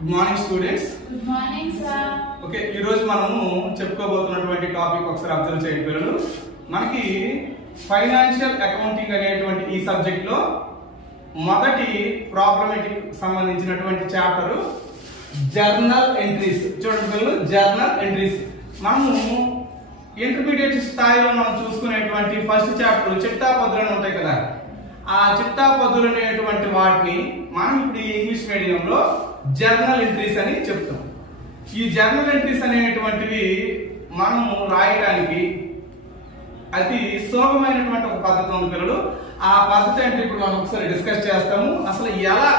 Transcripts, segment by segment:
Good morning students. Good morning sir. Okay, ఈ రోజు మనము చెప్పుకోబోతున్నటువంటి టాపిక్ ఒకసారి అబ్జర్వ్ చేయండి పిల్లలు. మనకి ఫైనాన్షియల్ అకౌంటింగ్ అనేటువంటి ఈ సబ్జెక్ట్ లో మొదటి ప్రాబ్లమేటిక్ సంబంధించినటువంటి చాప్టర్ జర్నల్ ఎంట్రీస్. చూడండి పిల్లలు, జర్నల్ ఎంట్రీస్. మనము ఇంటర్మీడియట్ స్థాయిలో మనం చూసుకునేటువంటి ఫస్ట్ చాప్టర్ చిట్టా పద్ధతులు ఉంటాయి కదా, ఆ చిట్టా పద్ధతులు అనేటువంటి వాటిని మనం ఇప్పుడు ఇంగ్లీష్ మీడియంలో జర్నల్ ఎంట్రీస్ అని చెప్తాం. ఈ జర్నల్ ఎంట్రీస్ అనేటువంటివి మనము రాయడానికి అది సులభమైనటువంటి ఒక పద్ధతి ఉంది పిల్లలు. ఆ పద్ధతి అంటే ఇప్పుడు మనం ఒకసారి డిస్కస్ చేస్తాము. అసలు ఎలా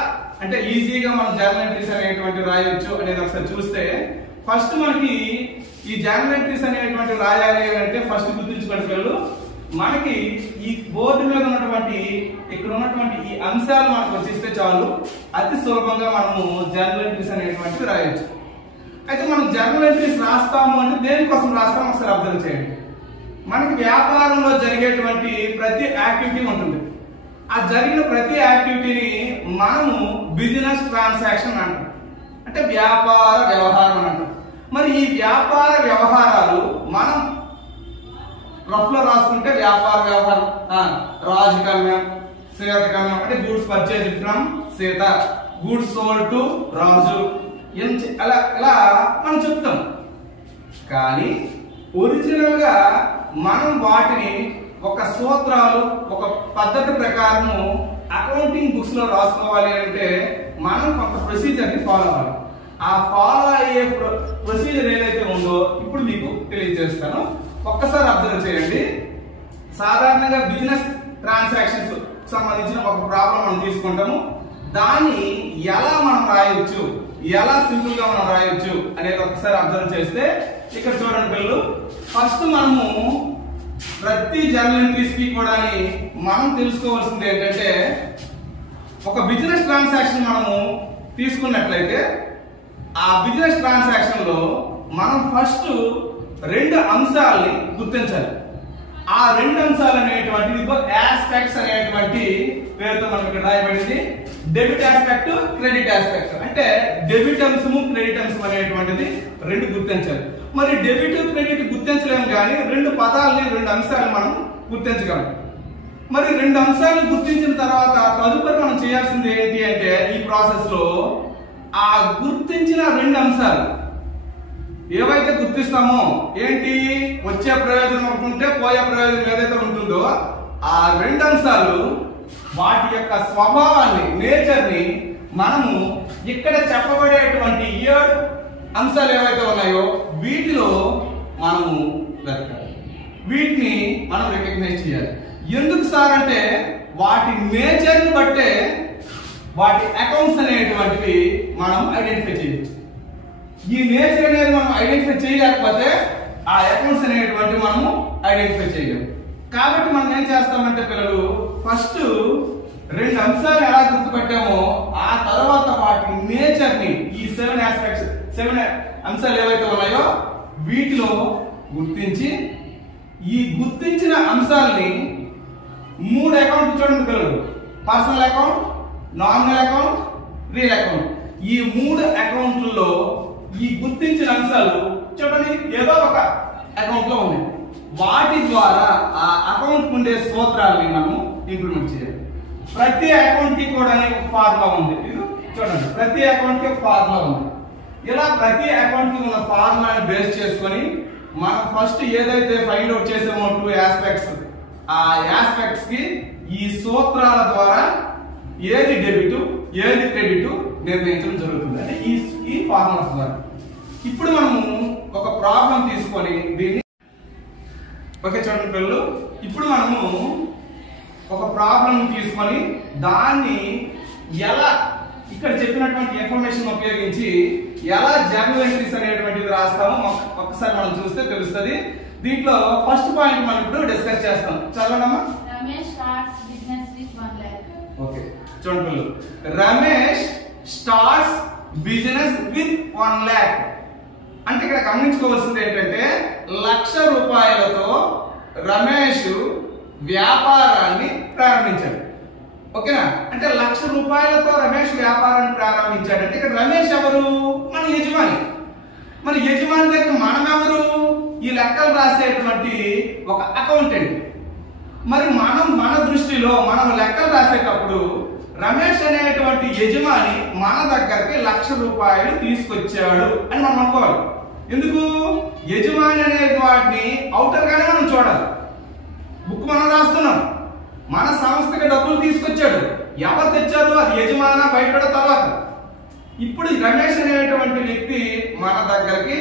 అంటే ఈజీగా మనం జర్నల్ ఎంట్రీస్ అనేటువంటి రాయొచ్చు అనేది ఒకసారి చూస్తే, ఫస్ట్ మనకి ఈ జర్నల్ ఎంట్రీస్ అనేటువంటి రాయాలి అంటే ఫస్ట్ గుర్తుంచుకోండి పిల్లలు, మనకి ఈ బోర్డు మీద ఉన్నటువంటి ఇక్కడ ఉన్నటువంటి ఈ అంశాలు మనకు వచ్చిస్తే చాలు, అతి సులభంగా మనము జర్నల్ ఎంట్రీస్ అనేటువంటివి రాయొచ్చు. అయితే మనం జర్నల్ ఎంట్రీస్ రాస్తాము అంటే దేనికోసం రాస్తాము ఒకసారి అబ్జర్వ్ చేయండి. మనకి వ్యాపారంలో జరిగేటువంటి ప్రతి యాక్టివిటీ ఉంటుంది. ఆ జరిగిన ప్రతి యాక్టివిటీని మనము బిజినెస్ ట్రాన్సాక్షన్ అంటాం, అంటే వ్యాపార వ్యవహారం అని అంటాం. మరి ఈ వ్యాపార వ్యవహారాలు మనం రఫ్ లో రాసుకుంటే వ్యాపార వ్యవహారం, రాజకమ్యం, సీతకమ్యం అంటే goods purchase from Sita, goods sold to Raju, అలా ఇలా మనం చెప్తాం. కానీ ఒరిజినల్ గా మనం వాటిని ఒక సూత్రాలు ఒక పద్ధతి ప్రకారము అకౌంటింగ్ బుక్స్ లో రాసుకోవాలి అంటే మనం కొంత ప్రొసీజర్ ని ఫాలో అవ్వాలి. ఆ ఫాలో అయ్యే ప్రొసీజర్ ఏదైతే ఉందో ఇప్పుడు మీకు తెలియజేస్తాను. ఒక్కసారి అబ్జర్వ్ చేయండి. సాధారణంగా బిజినెస్ ట్రాన్సాక్షన్స్ సంబంధించిన ఒక ప్రాబ్లం మనం తీసుకుంటాము. దాన్ని ఎలా మనం రాయొచ్చు, ఎలా సింపుల్ గా మనం రాయొచ్చు అనేది ఒకసారి అబ్జర్వ్ చేస్తే ఇక్కడ చూడండి పిల్లలు, ఫస్ట్ మనము ప్రతి జర్నల్ ఎంట్రీస్ కి కూడా మనం తెలుసుకోవాల్సింది ఏంటంటే, ఒక బిజినెస్ ట్రాన్సాక్షన్ మనము తీసుకున్నట్లయితే ఆ బిజినెస్ ట్రాన్సాక్షన్ లో మనం ఫస్ట్ రెండు అంశాలని గుర్తించాలి. ఆ రెండు అంశాలు అనేటువంటిది ఆస్పెక్ట్స్ అనేటువంటి పేరుతో మనం ఇక్కడ రాయబడింది. Debit aspect, credit aspect. అంటే డెబిట్ అంశము, క్రెడిట్ అంశం అనేటువంటిది రెండు గుర్తించాలి. మరి డెబిట్ క్రెడిట్ గుర్తించలేము కానీ రెండు పదాలని రెండు అంశాలను మనం గుర్తించగలం. మరి రెండు అంశాలను గుర్తించిన తర్వాత తదుపరి మనం చేయాల్సింది ఏంటి అంటే, ఈ ప్రాసెస్ లో ఆ గుర్తించిన రెండు అంశాలు ఏవైతే గుర్తిస్తామో ఏంటి, వచ్చే ప్రయోజనం అనుకుంటే పోయే ప్రయోజనం ఏదైతే ఉంటుందో ఆ రెండు అంశాలు వాటి యొక్క స్వభావాన్ని, నేచర్ ని మనము ఇక్కడ చెప్పబడేటువంటి 7 అంశాలు ఏవైతే ఉన్నాయో వీటిలో మనము వెతకాలి, వీటిని మనం రికగ్నైజ్ చేయాలి. ఎందుకు సార్ అంటే వాటి నేచర్ ని బట్టే వాటి అకౌంట్స్ అనేటువంటివి మనం ఐడెంటిఫై చేయొచ్చు. ఈ నేచర్ అనేది మనం ఐడెంటిఫై చేయలేకపోతే ఆ అకౌంట్స్ అనేటువంటి మనము ఐడెంటిఫై చేయలేము. కాబట్టి మనం ఏం చేస్తామంటే పిల్లలు, ఫస్ట్ రెండు అంశాలు ఎలా గుర్తుపెట్టామో ఆ తర్వాత వాటి నేచర్ ని, ఈ 7 ఆస్పెక్ట్స్ 7 అంశాలు ఏవైతే ఉన్నాయో వీటిలో గుర్తించి, ఈ గుర్తించిన అంశాలని 3 అకౌంట్ చూడండి పిల్లలు, personal account, nominal account, real account. ఈ 3 అకౌంట్లలో ఈ గుర్తించిన అంశాలు చూడండి ఏదో ఒక అకౌంట్ లో ఉన్నాయి. వాటి ద్వారా ఆ అకౌంట్ ఉండే సూత్రాలని మనం ఇంప్లిమెంట్ చేయాలి. ప్రతి అకౌంట్ కి కూడా ఒక ఫార్ములా ఉంది. ఇది చూడండి, ప్రతి అకౌంట్ కి ఒక ఫార్ములా ఉంది. ఇలా ప్రతి అకౌంట్ కి ఉన్న ఫార్ములాని బేస్ చేసుకొని మనం ఫస్ట్ ఏదైతే ఫైండ్ అవుట్ చేసామో 2 ఆస్పెక్ట్స్, ఆ ఆస్పెక్ట్స్ కి ఈ సూత్రాల ద్వారా ఏది డెబిట్ ఏది క్రెడిట్ నిర్ణయించడం జరుగుతుంది. అంటే ఈ ఫార్ములాస్ ద్వారా ఇప్పుడు మనము ఒక ప్రాబ్లం తీసుకొని దీన్ని, ఓకే చూడండి పిల్లలు, ఇప్పుడు మనము ఒక ప్రాబ్లం తీసుకొని దాన్ని ఎలా ఇక్కడ చెప్పినటువంటి ఇన్ఫర్మేషన్ ఉపయోగించి ఎలా జర్నల్ ఎంట్రీస్ అనేటువంటిది రాస్తామో ఒకసారి మనం చూస్తే తెలుస్తుంది. దీంట్లో ఫస్ట్ పాయింట్ మనం ఇప్పుడు డిస్కస్ చేస్తాం. చదవండమ్మా. Ramesh starts business with 1 lakh. Okay చూడండి పిల్లలు, Ramesh starts business with 1 lakh. అంటే ఇక్కడ గమనించుకోవాల్సింది ఏంటంటే, 1,00,000 రూపాయలతో రమేష్ వ్యాపారాన్ని ప్రారంభించాడు. ఓకేనా? అంటే 1,00,000 రూపాయలతో రమేష్ వ్యాపారాన్ని ప్రారంభించాడంటే ఇక్కడ రమేష్ ఎవరు? మన యజమాని. మన యజమాని దగ్గర మనం ఎవరు? ఈ లెక్కలు రాసేటువంటి ఒక అకౌంటెంట్. మరి మన దృష్టిలో మనం లెక్కలు రాసేటప్పుడు రమేష్ అనేటువంటి యజమాని మన దగ్గరికి 1,00,000 రూపాయలు తీసుకొచ్చాడు అని మనం అనుకోవాలి. ఎందుకు? యజమాని అనే వాటిని అవుటర్ గానే మనం చూడాలి. బుక్ మనం రాస్తున్నాం, మన సంస్థకి డబ్బులు తీసుకొచ్చాడు. ఎవరు తెచ్చారు? అది యజమాన బయట తర్వాత. ఇప్పుడు రమేష్ అనేటువంటి వ్యక్తి మన దగ్గరికి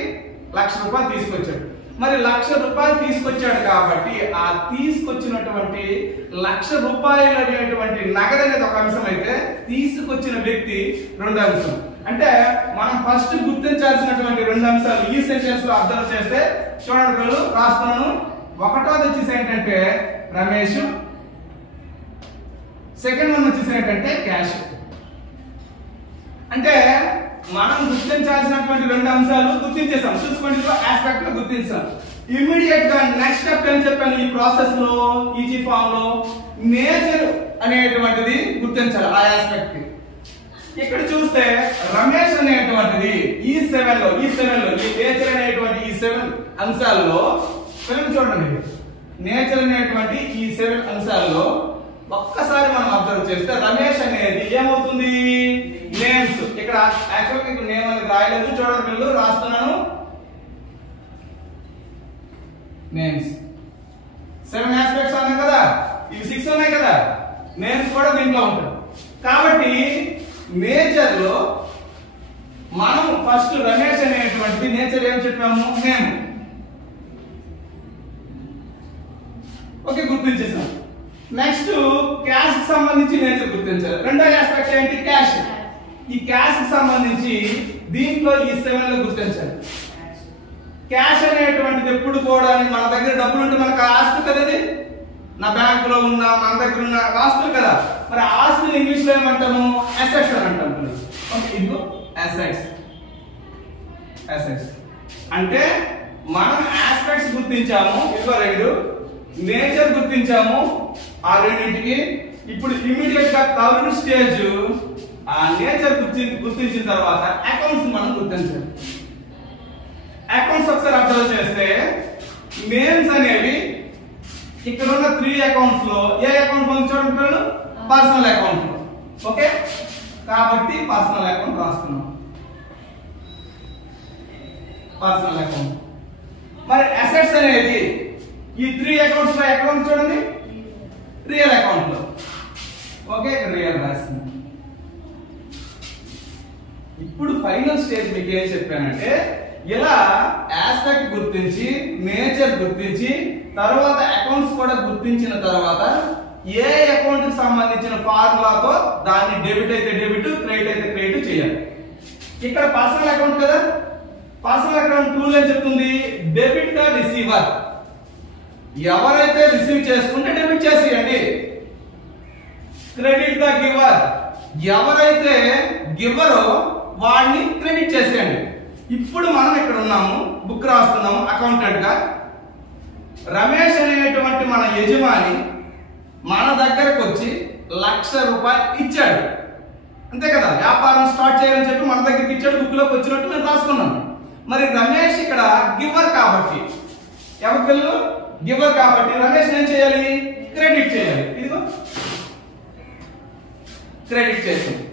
1,00,000 రూపాయలు తీసుకొచ్చాడు. మరి 1,00,000 రూపాయలు తీసుకొచ్చాడు కాబట్టి ఆ తీసుకొచ్చినటువంటి 1,00,000 రూపాయలు అనేటువంటి నగదు అనేది ఒక అంశం అయితే తీసుకొచ్చిన వ్యక్తి రెండు అంశం. అంటే మనం ఫస్ట్ గుర్తించాల్సినటువంటి రెండు అంశాలు ఈ సెంటెన్స్ లో అర్థం చేస్తే చూడండి పిల్లలు, రాస్తున్నాను. ఒకటోది వచ్చేసి ఏంటంటే రమేష్, సెకండ్ వన్ వచ్చేసి ఏంటంటే క్యాష్. అంటే మనం గుర్తించాల్సినటువంటి రెండు అంశాలు గుర్తించేసాం. చూసుకోండి, ఆస్పెక్ట్ లో గుర్తించాం. ఇమ్మీడియట్ గా నెక్స్ట్ స్టెప్ ఏం చెప్పాను ఈ ప్రాసెస్ లో, ఈజీ ఫామ్ లో నేచర్ అనేటువంటిది గుర్తించాలి ఆ ఆస్పెక్ట్. ఇక్కడ చూస్తే రమేష్ అనేటువంటిది ఈ సెవెన్ లో ఈ నేచర్ అనేటువంటి ఈ 7 అంశాల్లో చూడండి, నేచర్ అనేటువంటి ఈ 7 అంశాల్లో ఒక్కసారి మనం అబ్జర్వ్ చేస్తే రమేష్ అనేది ఏమవుతుంది? నేమ్స్. ఇక్కడ యాక్చువల్గా ఇక్కడ నేమ్ అనేది రాయలేదు, చూడండి పిల్లలు, రాస్తున్నాను. నేమ్స్ 7 ఆస్పెక్ట్స్ అన్నాం కదా, ఇవి 6 ఉన్నాయి కదా, నేమ్స్ కూడా దీంట్లో ఉంటాయి. కాబట్టి నేచర్ లో మనం ఫస్ట్ రమేష్ అనేటువంటి నేచర్ ఏం చెప్పాము? నేమ్. ఓకే, గుర్తించేసాం. నెక్స్ట్ క్యాష్ కి సంబంధించి నేచర్ గుర్తించాలి. రెండో ఆస్పెక్ట్ ఏంటి? క్యాష్. ఈ క్యాష్ కి సంబంధించి దీంట్లో ఈ 7 లో గుర్తించాలి. క్యాష్ అనేటువంటిది ఎప్పుడు కూడా మన దగ్గర డబ్బులు ఉంటే మనకు ఆస్తి కదా, అది నా బ్యాంకులో ఉన్న మన దగ్గర ఉన్న ఆస్తులు కదా. మరి ఆస్తిని ఇంగ్లీష్ లో ఏమంటాము? అసెట్స్ అని అంటాము. ఓకే, ఇదిగో అసెట్స్. అంటే మనం ఆస్పెక్ట్స్ గుర్తించాము, ఇదిగో 2. నేచర్ గుర్తించాము, ఆ రెండింటికి. ఇప్పుడు ఇమ్మీడియట్ గా థర్డ్ స్టేజ్ ఆ నేచర్ గుర్తించిన తర్వాత అకౌంట్స్ మనం గుర్తించాలి. అకౌంట్స్ ఒకసారి అబ్జర్వ్ చేస్తే నేమ్స్ అనేవి ఇక్కడ ఉన్న 3 అకౌంట్స్ లో ఏ అకౌంట్ ఉంది చూడండి, పర్సనల్ అకౌంట్. ఓకే, కాబట్టి పర్సనల్ అకౌంట్ రాస్తున్నాం. Personal account. మరి అసెట్స్ అనేది ఈ 3 అకౌంట్స్ లో అకౌంట్ చూడండి, రియల్ అకౌంట్ లో. ఓకే, రియల్ రాస్తుంది. ఇప్పుడు ఫైనల్ స్టేజ్ మీకు ఏం చెప్పానంటే, ఇలా ఆస్పెక్ట్ గుర్తించి నేచర్ గుర్తించి తర్వాత అకౌంట్స్ కూడా గుర్తించిన తర్వాత ఏ అకౌంట్ కి సంబంధించిన ఫార్ములాతో దాన్ని డెబిట్ అయితే డెబిట్, క్రెడిట్ అయితే క్రెడిట్ చేయాలి. ఇక్కడ పర్సనల్ అకౌంట్ కదా, పర్సనల్ అకౌంట్ టూల్ ఏం చెప్తుంది? Debit the receiver. ఎవరైతే రిసీవ్ చేసుకుంటే డెబిట్ చేసేయండి. Credit the giver. ఎవరైతే గివరో వాడిని క్రెడిట్ చేసేయండి. ఇప్పుడు మనం ఇక్కడ ఉన్నాము, బుక్ రాస్తున్నాము అకౌంటెంట్ గా. రమేష్ అనేటువంటి మన యజమాని మన దగ్గరకు వచ్చి 1,00,000 రూపాయలు ఇచ్చాడు, అంతే కదా. వ్యాపారం స్టార్ట్ చేయాలని చెప్పి మన దగ్గరికి ఇచ్చాడు, బుక్ లోకి వచ్చినట్టు నేను రాసుకున్నాను. మరి రమేష్ ఇక్కడ గివర్ కాబట్టి, ఎవరి పిల్లలు గివర్ కాబట్టి రమేష్ ఏం చేయాలి? క్రెడిట్ చేయాలి. ఇదిగో క్రెడిట్ చేసింది.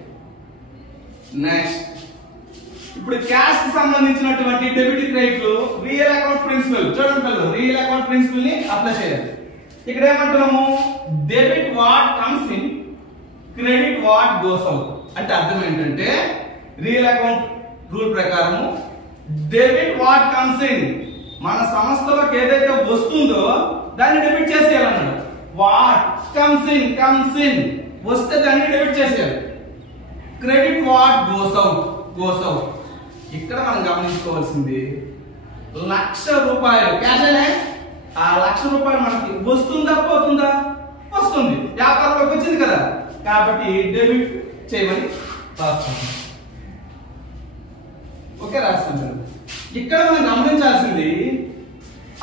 నెక్స్ట్ ఇప్పుడు క్యాష్ కి సంబంధించినటువంటి debit credit real account principle చూడండి పిల్లలు, రియల్ అకౌంట్ ప్రిన్సిపల్ ని అప్లై చేయాలి. ఇక్కడ ఏమంటున్నాము? Debit what comes in, credit what goes out. అంటే అర్థం ఏంటంటే రియల్ అకౌంట్ రూల్ ప్రకారము డెబిట్ వాట్ కమ్స్ ఇన్, మన సంస్థలోకి ఏదైతే వస్తుందో దాన్ని డెబిట్ చేసేయాలన్నాడు. వాట్ కమ్స్ ఇన్ వస్తే దాన్ని డెబిట్ చేసేయాలి. Credit what goes out. ఇక్కడ మనం గమనించుకోవాల్సింది 1,00,000 రూపాయలు క్యాష్ అనే, ఆ 1,00,000 రూపాయలు మనకి వస్తుందా పోతుందా? వస్తుంది, వ్యాపారంలోకి వచ్చింది కదా, కాబట్టి డెబిట్ చేయమని రాస్తాం. ఓకే, రాస్తాం. ఇక్కడ మనం గమనించాల్సింది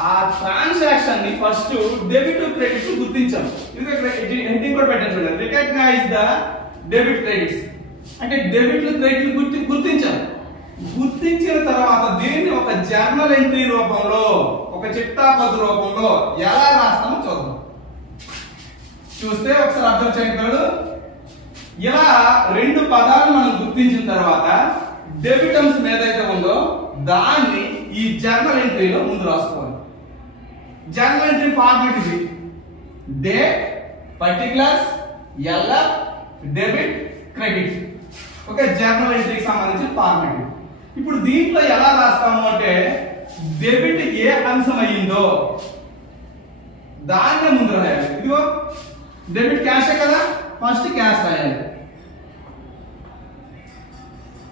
ఆ ట్రాన్సాక్షన్ ని ఫస్ట్ డెబిట్ క్రెడిట్ గుర్తించాం. ఇది హెడ్డింగ్ కూడా పెట్టాను చూడండి, రికగ్నైజ్ ద డెబిట్ క్రెడిట్స్ అంటే డెబిట్ క్రెడిట్ గుర్తించాం. గుర్తించిన తర్వాత దీన్ని ఒక జర్నల్ ఎంట్రీ రూపంలో, ఒక చిట్టాపద్దు రూపంలో ఎలా రాస్తామో చూద్దాం. చూస్తే ఒకసారి అర్థం చేయండి. ఇలా రెండు పదాలు మనం గుర్తించిన తర్వాత డెబిట్ అంశం ఏదైతే ఉందో దాన్ని ఈ జర్నల్ ఎంట్రీలో ముందు రాసుకోవాలి. జర్నల్ ఎంట్రీ ఫార్మాట్ ఇది date, particulars, LF, debit, credit. Okay, journal ఎంట్రీకి సంబంధించిన ఫార్మాట్. ఇప్పుడు దీంట్లో ఎలా రాస్తాము అంటే డెబిట్ ఏ అంశం అయ్యిందో దాన్ని ముందు రాయాలి. ఇదిగో డెబిట్ క్యాషే కదా, ఫస్ట్ క్యాష్ రాయాలి.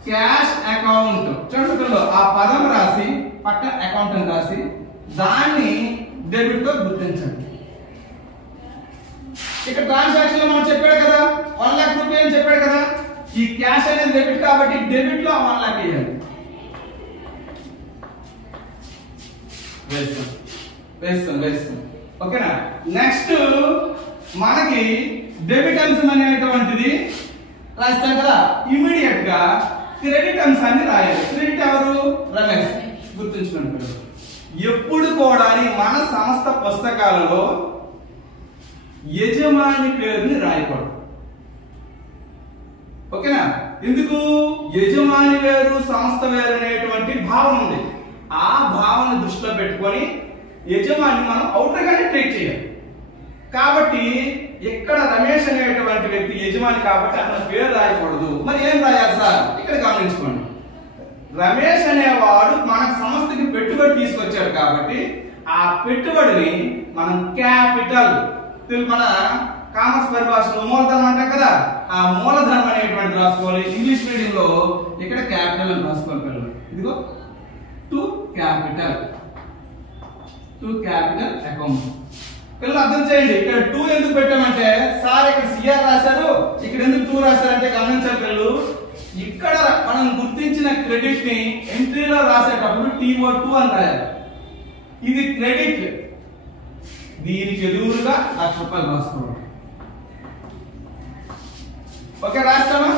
క్యాష్ అకౌంట్ చూడండి, ఆ పదం రాసి పక్కన అకౌంట్ అని రాసి దాన్ని డెబిట్ తో గుర్తించండి. ఇక్కడ ట్రాన్సాక్షన్ లో మనం చెప్పాడు కదా 1 లక్ష రూపాయలు అని చెప్పాడు కదా, ఈ క్యాష్ అనేది డెబిట్ కాబట్టి డెబిట్ లో 1 లక్ష వేయాలి. వేస్తాం. ఓకేనా. నెక్స్ట్ మనకి డెబిట్ అంశం అనేటువంటిది రాస్తాం కదా, ఇమీడియట్ గా క్రెడిట్ అంశాన్ని రాయాలి. క్రెడిట్ ఎవరు? రమేష్. గుర్తుంచుకోండి, ఎప్పుడు కూడా మన సంస్థ పుస్తకాలలో యజమాని పేరుని రాయకూడదు. ఓకేనా. ఎందుకు? యజమాని వేరు సంస్థ వేరు అనేటువంటి భావన ఉంది. ఆ భావన దృష్టిలో పెట్టుకొని యజమాని మనం అవుటర్ గానే ట్రీట్ చేయాలి. కాబట్టి ఇక్కడ రమేష్ అనేటువంటి వ్యక్తి యజమాని కాబట్టి అతని పేరు రాయకూడదు. మరి ఏం రాయాలి సార్? ఇక్కడ గమనించుకోండి, రమేష్ అనేవాడు మన సంస్థకి పెట్టుబడి తీసుకొచ్చాడు కాబట్టి ఆ పెట్టుబడిని మనం క్యాపిటల్, మన కామర్స్ పరిభాషలో మూలధనం అంటాం కదా, ఆ మూలధనం అనేటువంటి రాసుకోవాలి. ఇంగ్లీష్ మీడియం లో ఇక్కడ క్యాపిటల్ అని రాసుకోవాలి పిల్లలు. ఇదిగో టు క్యాపిటల్ అకౌంట్. పిల్లలు అర్థం చేయండి, ఇక్కడ 2 ఎందుకు పెట్టామంటే సార్ ఇక్కడ సిఆర్ రాశారు, ఇక్కడ ఎందుకు 2 రాశారంటే గమనించాలి పిల్లలు. ఇక్కడ మనం గుర్తించిన క్రెడిట్ ని ఎంట్రీలో రాసేటప్పుడు TO2 అని రాయాలి. ఇది క్రెడిట్, దీనికి ఎదురుగా 1 లక్ష రూపాయలు రాసుకోవాలి. ఓకే, రాస్తామా?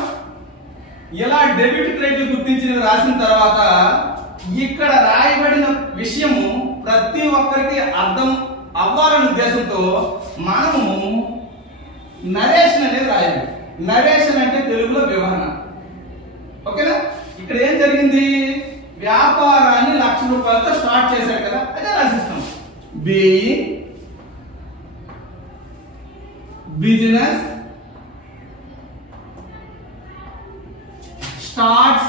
ఇలా డెబిట్ క్రెడిట్ గుర్తించిన రాసిన తర్వాత ఇక్కడ రాయబడిన విషయము ప్రతి ఒక్కరికి అర్థం అవ్వాలనే ఉద్దేశంతో మనము నరేషన్ అనేది రాయాలి. నరేషన్ అంటే తెలుగులో వివరణ. ఓకేనా. ఇక్కడ ఏం జరిగింది? వ్యాపారాన్ని 1 లక్ష రూపాయలతో స్టార్ట్ చేశాడు కదా, అదే రాసిస్తాం. Business starts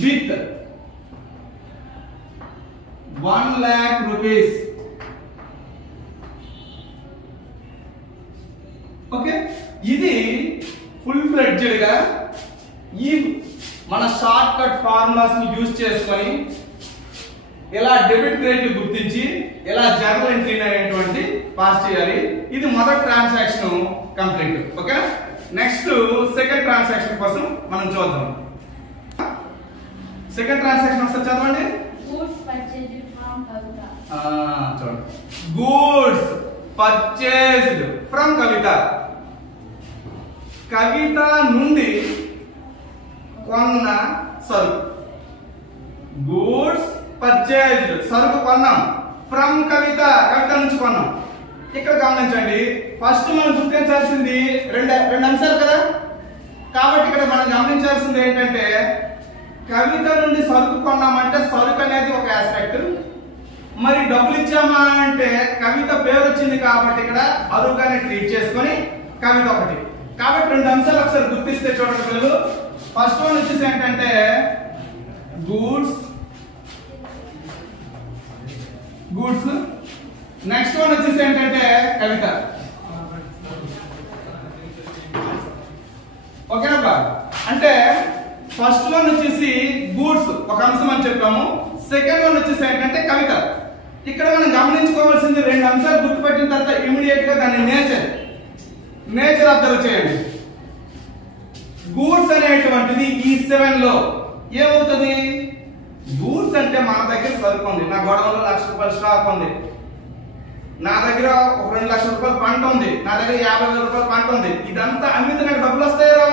with 1 lakh rupees. Okay, ఇది ఫుల్ ఫ్లెడ్జ్డ్ గా ఈ మన షార్ట్ కట్ ఫార్ములాస్ ని యూజ్ చేసుకొని ఇలా డెబిట్ క్రెడిట్ గుర్తించి ఇలా జర్నల్ ఎంట్రీ అనేటువంటి పాస్ చేయాలి. ఇది మొదటి ట్రాన్సాక్షన్ కంప్లీట్. ఓకేనా. నెక్స్ట్ సెకండ్ ట్రాన్సాక్షన్ కోసం మనం చూద్దాం. సెకండ్ ట్రాన్సాక్షన్ ఒకసారి చదవండి. Goods purchased from Kavita. చూడండి, గూడ్స్ పర్చేస్డ్ ఫ్రమ్ కవిత. కవిత నుండి కొన్న సరుకు. గూడ్స్ పర్చేస్డ్, సరుకు కొన్నాం. ఫ్రమ్ కవిత, కవిత నుంచి కొన్నాం. ఇక్కడ గమనించండి, ఫస్ట్ మనం గుర్తించాల్సింది రెండు అంశాలు కదా, కాబట్టి ఇక్కడ మనం గమనించాల్సింది ఏంటంటే కవిత నుండి సరుకు కొన్నామంటే సరుకు అనేది ఒక ఆస్పెక్ట్, మరి డబ్బులు ఇచ్చామా అంటే కవిత పేరు వచ్చింది కాబట్టి ఇక్కడ అరువుగానే ట్రీట్ చేసుకొని కవిత ఒకటి. కాబట్టి 2 అంశాలు ఒకసారి గుర్తిస్తే చూడండి పిల్లలు. ఫస్ట్ వన్ వచ్చేసి ఏంటంటే గూడ్స్, నెక్స్ట్ వన్ వచ్చేసి ఏంటంటే కవిత. ఓకేనా. అంటే ఫస్ట్ వన్ వచ్చేసి గూడ్స్ ఒక అంశం అని చెప్పాము, సెకండ్ వన్ వచ్చేసి ఏంటంటే కవిత. ఇక్కడ మనం గమనించుకోవాల్సింది 2 అంశాలు గుర్తుపెట్టిన తర్వాత ఇమీడియట్ గా దాన్ని నేచర్ అబ్జర్వ్ చేయండి. గూడ్స్ అనేటువంటిది ఈ 7 లో ఏమవుతుంది? గూడ్స్ అంటే మన దగ్గర సరుకు ఉంది, నా గొడవలో 1,00,000 రూపాయలు స్టాక్ ఉంది, నా దగ్గర ఒక 2 లక్షల రూపాయలు పంట ఉంది, నా దగ్గర 50,000 రూపాయలు పంట ఉంది, ఇదంతా అమ్మితే నాకు డబ్బులు వస్తాయో.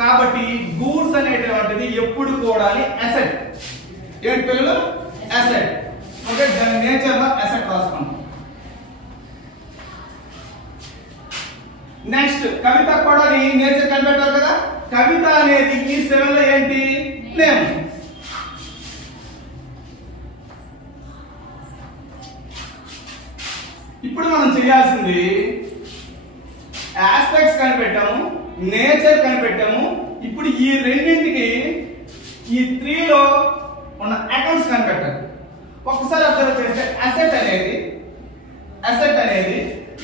కాబట్టి గూడ్స్ అనేటువంటిది ఎప్పుడు కూడా అసెట్. ఏంటి పిల్లలు? అసెట్. ఓకే, దాని నేచర్ లో అసెట్ రాసుకుంటాం. నెక్స్ట్ కవిత కూడా నేచర్ కనిపెట్టారు కదా. కవిత అనేది ఈ 7 లో ఏంటి? నేమ్. ఇప్పుడు మనం చేయాల్సింది ఆస్పెక్ట్స్ కనిపెట్టాము, నేచర్ కనిపెట్టాము. ఇప్పుడు ఈ రెండింటికి ఈ 3 లో ఉన్న అకౌంట్స్ కనిపెట్టాలి. ఒక్కసారి అబ్జర్వ్ చేస్తే అసెట్ అనేది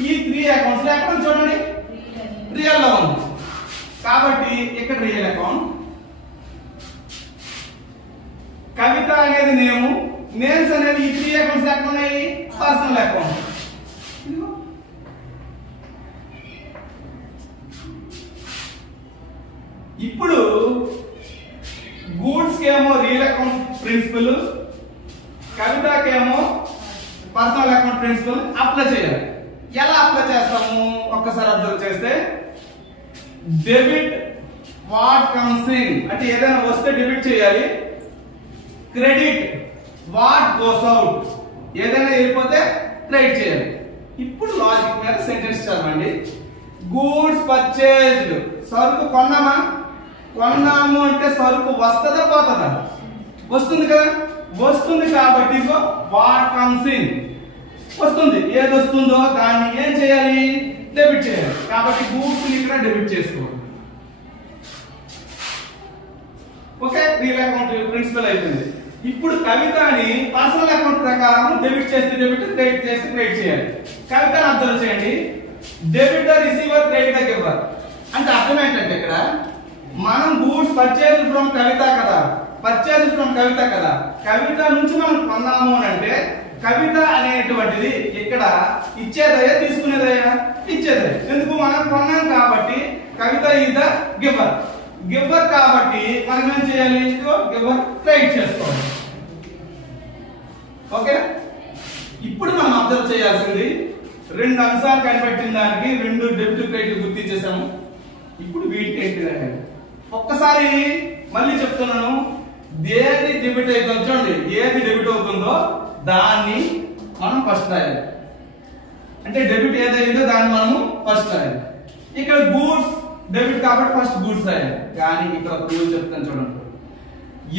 ఈ 3 అకౌంట్స్ లో అకౌంట్ చూడండి రియల్ లో ఉంది. కాబట్టి ఇక్కడ రియల్ అకౌంట్. కవిత అనేది నేమ్స్ అనేది ఈ 3 అకౌంట్స్ ఎక్కడ ఉన్నాయి? Personal account. ఇప్పుడు గూడ్స్ కేమో రియల్ అకౌంట్ ప్రిన్సిపల్, కవితకేమో పర్సనల్ అకౌంట్ ప్రిన్సిపల్ అప్లై చేయాలి. ఎలా అప్లై చేస్తాము? ఒక్కసారి అబ్జర్వ్ చేస్తే డెబిట్ వాట్ కమ్స్ ఇన్ అంటే ఏదైనా వస్తే డెబిట్ చేయాలి. క్రెడిట్ వాట్ గోస్ అవుట్ ఏదైనా వెళ్ళిపోతే క్రెడిట్ చేయాలి. ఇప్పుడు లాజిక్ మీద సెంటెన్స్ చదవండి. గూడ్స్ పర్చేజ్డ్ సరుకు కొన్నాము అంటే సరుకు వస్తుందా పోతుందా? వస్తుంది కదా. వస్తుంది కాబట్టి వాట్ కమ్స్ ఇన్ వస్తుంది. ఏది వస్తుందో దాన్ని ఏం చేయాలి? డెబిట్ చేయాలి. కాబట్టి గూడ్స్ ఇక్కడ డెబిట్ చేసుకోవాలి. ఓకే, రియల్ అకౌంట్ ప్రిన్సిపల్ అయిపోయింది. ఇప్పుడు కవితని పర్సనల్ అకౌంట్ ప్రకారం డెబిట్ చేస్తే డెబిట్, క్రెడిట్ చేస్తే క్రెడిట్ చేయాలి. కవితని అబ్జర్వ్ చేయండి. Debit the receiver, credit the giver అంటే అర్థం ఏంటంటే ఇక్కడ మనం గూడ్స్ పర్చేజ్ ఫ్రమ్ కవిత కదా, కవిత నుంచి మనం కొన్నాము అని అంటే కవిత అనేటువంటిది ఇక్కడ ఇచ్చేదయ్యా తీసుకునేదయ్యా? ఇచ్చేదయ్యా. ఎందుకు? మనం కొన్నాం కాబట్టి కవిత ఈజ్ ద గివర్ కాబట్టి మనం ఏం చేయాలి? గివర్ క్రెడిట్ చేసుకోవాలి. ఓకే, ఇప్పుడు మనం అబ్జర్వ్ చేయాల్సింది 2 అంశాలు కనిపెట్టిన దానికి 2 డెబిట్ క్రెడిట్ గుర్తించేసాము. ఇప్పుడు వీటికి ఏంటి? ఒక్కసారి మళ్ళీ చెప్తున్నాను, ఏది డెబిట్ అవుతుందో చూడండి, ఏది డెబిట్ అవుతుందో దాన్ని మనం ఫస్ట్ రాయాలి. అంటే డెబిట్ ఏదైందో దాన్ని మనము ఫస్ట్ రాయాలి. ఇక్కడ గూడ్స్ డెబిట్ కాబట్టి ఫస్ట్ గూడ్స్ రాయాలి. కానీ ఇక్కడ రూల్ చెప్తాను చూడండి.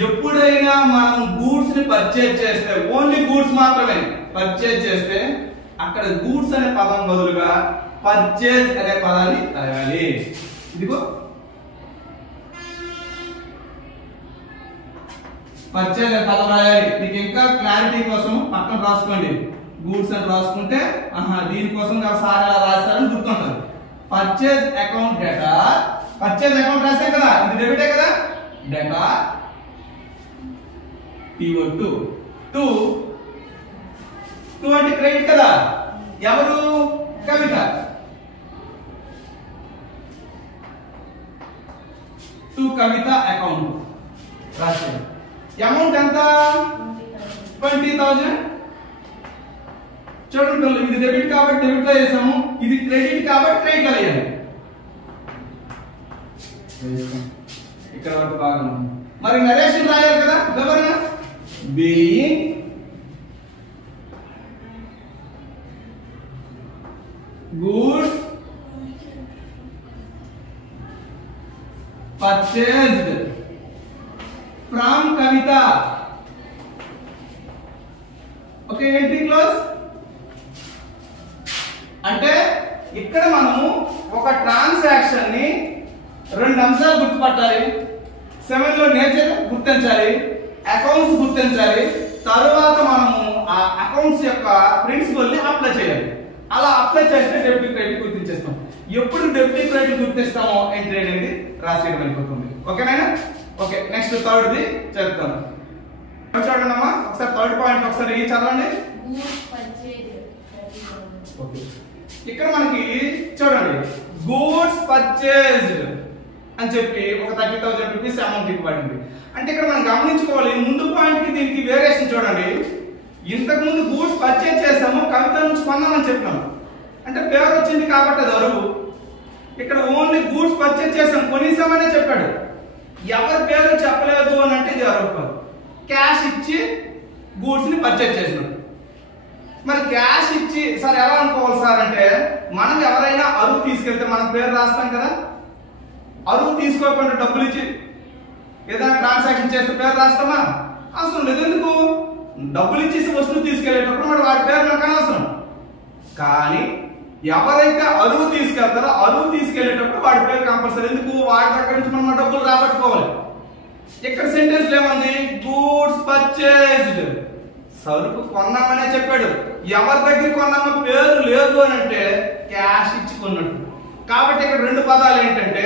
ఎప్పుడైనా మనం గూడ్స్ ని పర్చేజ్ చేస్తే, ఓన్లీ గూడ్స్ మాత్రమే పర్చేజ్ చేస్తే అక్కడ గూడ్స్ అనే పదం బదులుగా పర్చేజ్ అనే పదాన్ని రాయాలి. ఇదిగో పర్చేజ్ అనే పదం రాయాలి. మీకు ఇంకా క్లారిటీ కోసం పక్కన రాసుకోండి. గూడ్స్ అని రాసుకుంటే దీనికోసం సార్ ఎలా రాస్తారని గుర్తుంటది. పర్చేజ్ అకౌంట్ డేటా, పర్చేజ్ అకౌంట్ రాసాం కదా, ఇది డెబిటే కదా. డేటా PO2 2 అంటే క్రెడిట్ కదా. ఎవరు? కవిత. కవిత అకౌంట్ రాశారు. అమౌంట్ ఎంత? 20,000. చూడండి, ఇది డెబిట్ కాబట్టి డెబిట్ లో వేసాము, ఇది క్రెడిట్ కాబట్టి క్రెడిట్ లో వేయాలి. ఇక్కడ వరకు బాగా మరి నరేషన్ రాయాలి కదా. Governor being goods purchased from Kavita. Okay, entry close. అంటే ఇక్కడ మనము ఒక ట్రాన్సాక్షన్ ని 2 అంశాలు గుర్తుపట్టాలి. 7 లో నేచర్ గుర్తించాలి, అకౌంట్స్ గుర్తించాలి, తరువాత మనము ఆ అకౌంట్స్ యొక్క ప్రిన్సిపల్ ని అప్లై చేయాలి. అలా అప్లై చేస్తే డెబిట్ క్రెడిట్ గుర్తించేస్తాం. ఎప్పుడు డెబిట్ క్రెడిట్ గుర్తిస్తామో ఎంట్రీ అనేది రాసేయడం అయిపోతుంది. ఓకేనా? ఓకే, నెక్స్ట్ థర్డ్ ది చెప్తాను. చూడండి అమ్మా, ఒకసారి థర్డ్ పాయింట్ ఒకసారి చదవండి. ఇక్కడ మనకి చూడండి, గూడ్స్ పర్చేజ్డ్ అని చెప్పి ఒక 30,000 రూపీస్ అమౌంట్ ఇవ్వబడింది. అంటే ఇక్కడ మనం గమనించుకోవాలి, ముందు పాయింట్ కి దీనికి వేరియేషన్ చూడండి. ఇంతకు ముందు గూడ్స్ పర్చేజ్ చేసాము, కవిత నుంచి కొన్నామని చెప్పినాము, అంటే పేరు వచ్చింది కాబట్టి అది అరువు. ఇక్కడ ఓన్లీ గూడ్స్ పర్చేజ్ చేసాం, కొనేసామనే చెప్పాడు, ఎవరి పేరు చెప్పలేదు అని అంటే ఇది అరువు. క్యాష్ ఇచ్చి గూడ్స్ ని పర్చేజ్ చేసినాం. మరి క్యాష్ ఇచ్చి సార్ ఎలా అనుకోవాలి సార్ అంటే, మనం ఎవరైనా అరువు తీసుకెళ్తే మన పేరు రాస్తాం కదా, అరువు తీసుకోకుండా డబ్బులు ఇచ్చి ఏదైనా ట్రాన్సాక్షన్ చేస్తే పేరు రాస్తామా? అవసరం లేదు. ఎందుకు? డబ్బులు ఇచ్చేసి వస్తువు తీసుకెళ్లేటప్పుడు మరి వాడి పేరు మనకు అనవసరం. కానీ ఎవరైతే అరువు తీసుకెళ్తారో అరువు తీసుకెళ్లేటప్పుడు వాడి పేరు కంపల్సరీ. ఎందుకు? వాడి దగ్గర నుంచి మనం డబ్బులు రాబట్టుకోవాలి. ఇక్కడ సెంటెన్స్ ఏమంది? గూడ్స్ పర్చేజ్డ్, సరుకు కొన్నామనే చెప్పాడు. ఎవరి దగ్గర కొన్నామో పేరు లేదు అని అంటే క్యాష్ ఇచ్చి కొన్నట్టు. కాబట్టి ఇక్కడ రెండు పదాలు ఏంటంటే,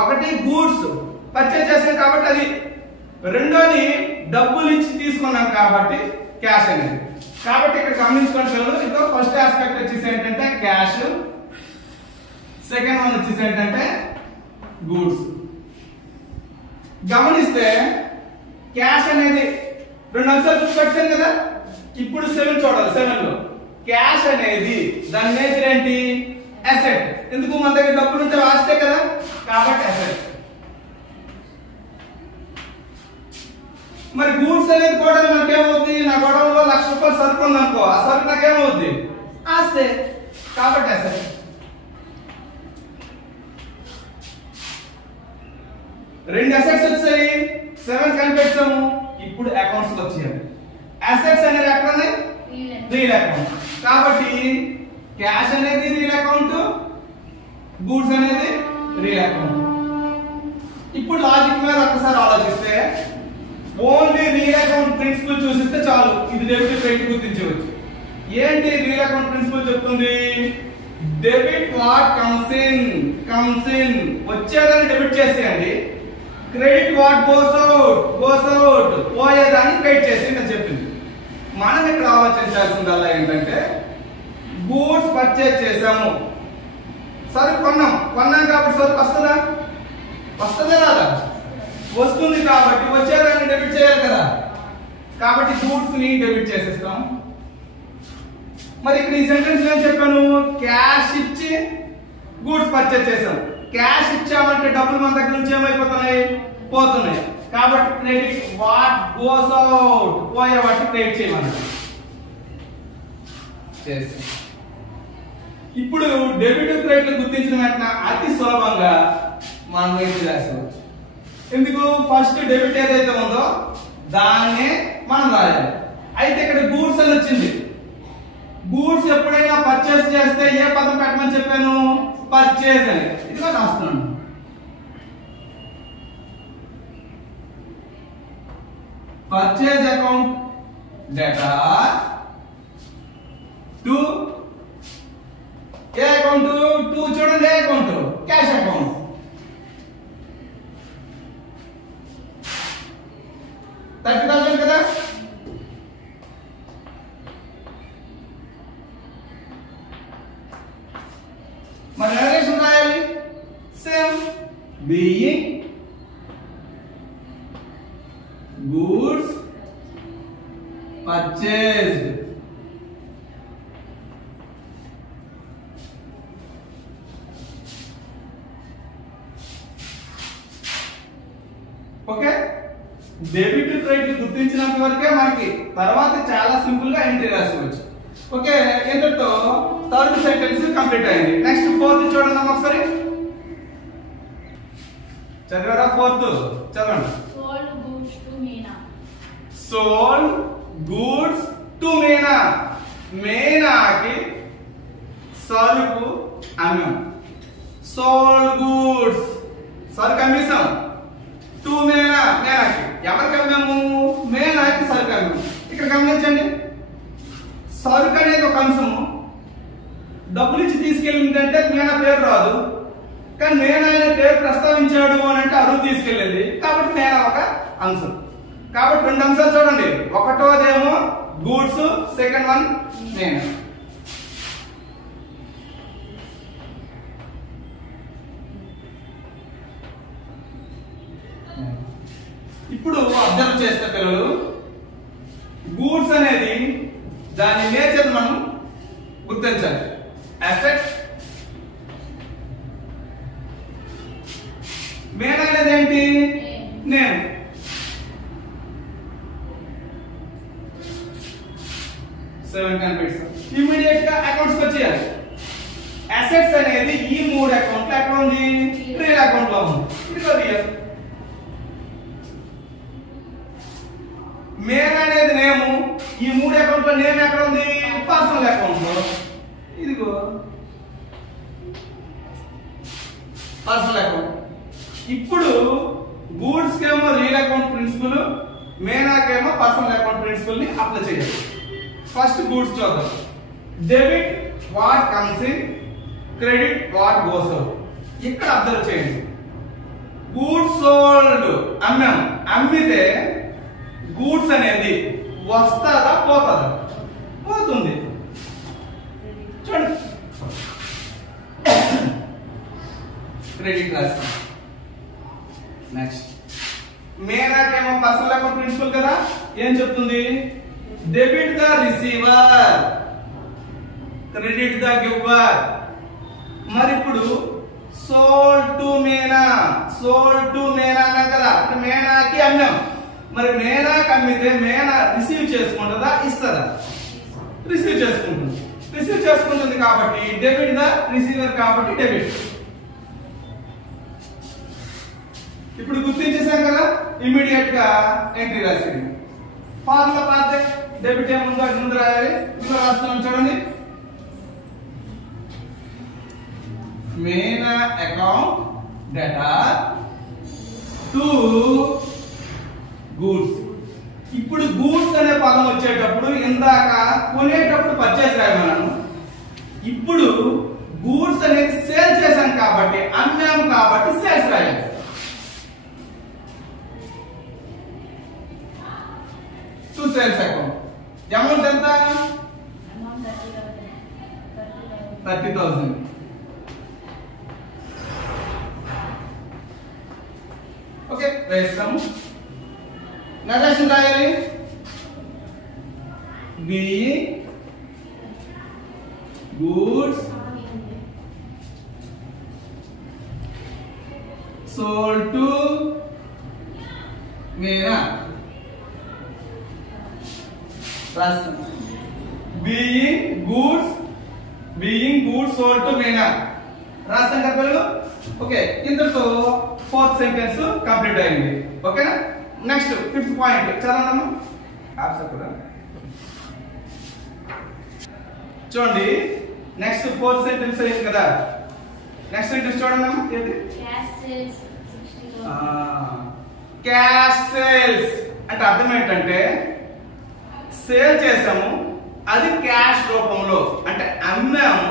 ఒకటి గూడ్స్ పర్చేజ్ చేసాం కాబట్టి అది, రెండోది డబ్బులు ఇచ్చి తీసుకున్నాం కాబట్టి క్యాష్ అనేది. కాబట్టి ఇక్కడ గమనించుకోండి పిల్లలు, ఇదో ఫస్ట్ ఆస్పెక్ట్ వచ్చేసి ఏంటంటే క్యాష్, సెకండ్ వన్ వచ్చేసి ఏంటంటే గూడ్స్. గమనిస్తే క్యాష్ అనేది రెండు అంశాలు చూపెట్టాను కదా. ఇప్పుడు 7 చూడాలి. 7 లో క్యాష్ అనేది దాని నేచర్ ఏంటి? అసెట్. ఎందుకు? మన దగ్గర డబ్బులు ఉంటే వాస్తే కదా, కాబట్టి అసెట్. మరి గూడ్స్ అనేది కూడా మనకేమవుద్ది? నా గొడవలో 1,00,000 రూపాయలు సరుకు ఉందనుకో, ఆ సరుకు నాకేమవుద్ది? ఆస్తే, కాబట్టి అసెట్. రెండు అసెట్స్ వచ్చాయి, 7 కనిపెట్టాము. ఇప్పుడు అకౌంట్స్ వచ్చాయి. అసెట్స్ అనేది ఎక్కడ ఉన్నాయి? Real account. కాబట్టి క్యాష్ అనేది రియల్ అకౌంట్, గూడ్స్ అనేది రియల్ అకౌంట్. ఇప్పుడు లాజిక్ మీద ఒకసారి ఆలోచిస్తే, ఓన్లీ రియల్ అకౌంట్ ప్రిన్సిపల్ చూసిస్తే చాలు, ఇది డెబిట్ క్రెడిట్ గుర్తించవచ్చు. ఏంటి రియల్ అకౌంట్ ప్రిన్సిపల్ చెప్తుంది? డెబిట్ వాట్ కమ్స్ ఇన్, వచ్చేదాన్ని డెబిట్ చేసేయండి. క్రెడిట్ వాట్ గోస్ అవుట్, పోయేదాన్ని క్రెడిట్ చేసేయండి అని చెప్పింది. మనం ఇక్కడ ఆలోచించాల్సిందల్లా ఏంటంటే, గూడ్స్ పర్చేజ్ చేసాము, సరుకు కొన్నాం కాబట్టి సరుకు వస్తుందా రాదా? వస్తుంది. కాబట్టి వచ్చేదాన్ని డెబిట్ చేయాలి కదా, కాబట్టి గూడ్స్ ని డెబిట్ చేసేస్తాం. మరి ఇక్కడ ఈ సెంటెన్స్ ఏం చెప్పాను? క్యాష్ ఇచ్చి గూడ్స్ పర్చేజ్ చేసాం. క్యాష్ ఇచ్చామంటే డబ్బులు మన దగ్గర నుంచి ఏమైపోతున్నాయి? పోతున్నాయి. కాబట్టి క్రెడిట్ వాట్ గోస్ అవుట్, పోయే వాటి క్రెడిట్ చేయమన్నాడు. ఇప్పుడు డెబిట్ క్రెడిట్ గుర్తించిన వెంటనే అతి సులభంగా మనం ఏంటి రాసుకోవచ్చు. ఎందుకు? ఫస్ట్ డెబిట్ ఏదైతే ఉందో దాన్నే మనం రాయాలి. అయితే ఇక్కడ గూడ్స్ అని వచ్చింది. గూడ్స్ ఎప్పుడైనా పర్చేస్ చేస్తే ఏ పదం పెట్టమని చెప్పాను? పర్చేజ్ అని. ఇదిగో రాస్తున్నాను. పర్చేజ్ అకౌంట్ డేటా టు ఏ అకౌంట్? టు చూడండి, ఏ అకౌంట్? Cash account. కదా. మరి రిలేషన్ రాయాలి. Same being goods purchased. Okay, debit credit గుర్తించినంత వరకే మనకి, తర్వాత చాలా సింపుల్ గా ఎంట్రీ రాసుకోవచ్చు. ఓకే, ఇంతటితో థర్డ్ సెంటెన్స్ కంప్లీట్ అయింది. నెక్స్ట్ ఫోర్త్ చూడండి ఒకసారి. చదివారా? ఫోర్త్ చదవండి. Sold goods to Meena. Sold goods to Meena. మేనాకి సరుకు అమ్మాం. Sold goods, సరుకు అమ్మేసాం. టు మేనా, మేనాకి. ఎవరికి అమ్మాము? మేనాకి సరుకు అమ్మాము. ఇక్కడ గమనించండి, సరుకు అనేది ఒక అంశము. డబ్బులు ఇచ్చి తీసుకెళ్ళిందంటే మేనా పేరు రాదు, కానీ మేనా అనే పేరు ప్రస్తావించాడు అని అంటే అరువు తీసుకెళ్ళింది, కాబట్టి మేనా ఒక అంశం. కాబట్టి రెండు అంశాలు చూడండి. ఒకటోదేమో గూడ్స్, సెకండ్ వన్ మేనా. ఇప్పుడు అబ్జర్వ్ చేస్తే పిల్లలు గూడ్స్ అనేది దాని నేచర్ మనం గుర్తించాలి. అసెట్ మెయిన్ అనేది ఏంటి? నేమ్. ఇమీడియట్ గా అకౌంట్స్ వచ్చేయాలి. అసెట్స్ అనేది ఈ 3 అకౌంట్లు ఎక్కడ ఉంది? రియల్ అకౌంట్ లో ఉంది. ఇది రియల్. మెయిన్ అనేది నేమ్. ఈ 3 అకౌంట్ లో నేమ్ ఎక్కడ ఉంది? పర్సనల్ అకౌంట్ లో. ఇదిగో పర్సనల్ అకౌంట్. ఇప్పుడు గూడ్స్ కేమో రియల్ అకౌంట్ ప్రిన్సిపల్, మేనాకేమో పర్సనల్ అకౌంట్ ప్రిన్సిపల్ ని అప్లై చేయాలి. ఫస్ట్ గూడ్స్ చూద్దాం. Debit what comes in, credit what goes out. ఇక్కడ అబ్జర్వ్ చేయండి. గూడ్స్ సోల్డ్ అమ్మాం. అమ్మితే గూడ్స్ అనేది వస్తుందా పోతుందా? పోతుంది. చూడండి క్రెడిట్ రాస్తాం. నెక్స్ట్ మేనాకేమో పర్సనల్ అకౌంట్ ప్రిన్సిపల్ కదా, ఏం చెప్తుంది? Debit the receiver, credit the giver. మరి ఇప్పుడు sold to Mena, sold to Mena అన్నాం కదా, మేనాకి అమ్మాం. మరి మేనాకి అమ్మితే మేనా రిసీవ్ చేసుకుంటుందా ఇస్తుందా? రిసీవ్ చేసుకుంటుంది. రిసీవ్ చేసుకుంటుంది కాబట్టి డెబిట్ ద రిసీవర్ కాబట్టి డెబిట్. ఇప్పుడు గుర్తించేసాం కదా, ఇమీడియట్ గా ఎంట్రీ రాసింది. ఫార్ములా పాతే డెబిట్ ఏముందో అది ముందు రాయాలి. ఇందులో రాస్తున్నాం చూడండి. మేనా అకౌంట్ డేటా టు గూడ్స్. ఇప్పుడు గూడ్స్ అనే పదం వచ్చేటప్పుడు ఇందాక కొనేటప్పుడు పర్చేస్ రాయమన్నాను. ఇప్పుడు గూడ్స్ అనేది సేల్ చేశాం కాబట్టి, అమ్మాం కాబట్టి సేల్స్ రాయాలి. To sales account. అమౌంట్ ఎంత? 30,000. ఓకే వేస్తాము. నరేషన్ రాయాలి. బి గూడ్స్ sold to మేనా రాస్తాం. being goods sold to మేనా రాస్తాం కదా పిల్లలు. ఓకే, ఇంతతో 4th సెంటెన్స్ కంప్లీట్ అయింది. ఓకేనా? నెక్స్ట్ 5th పాయింట్ చదవండి. చూడండి, నెక్స్ట్ 4th సెంటెన్స్ అయింది కదా. నెక్స్ట్ సెంటెన్స్ చూడండి. ఏంటి? క్యాష్ సేల్స్ అంటే అర్థం ఏంటంటే సేల్ చేసాము, అది క్యాష్ రూపంలో అంటే అమ్మాము,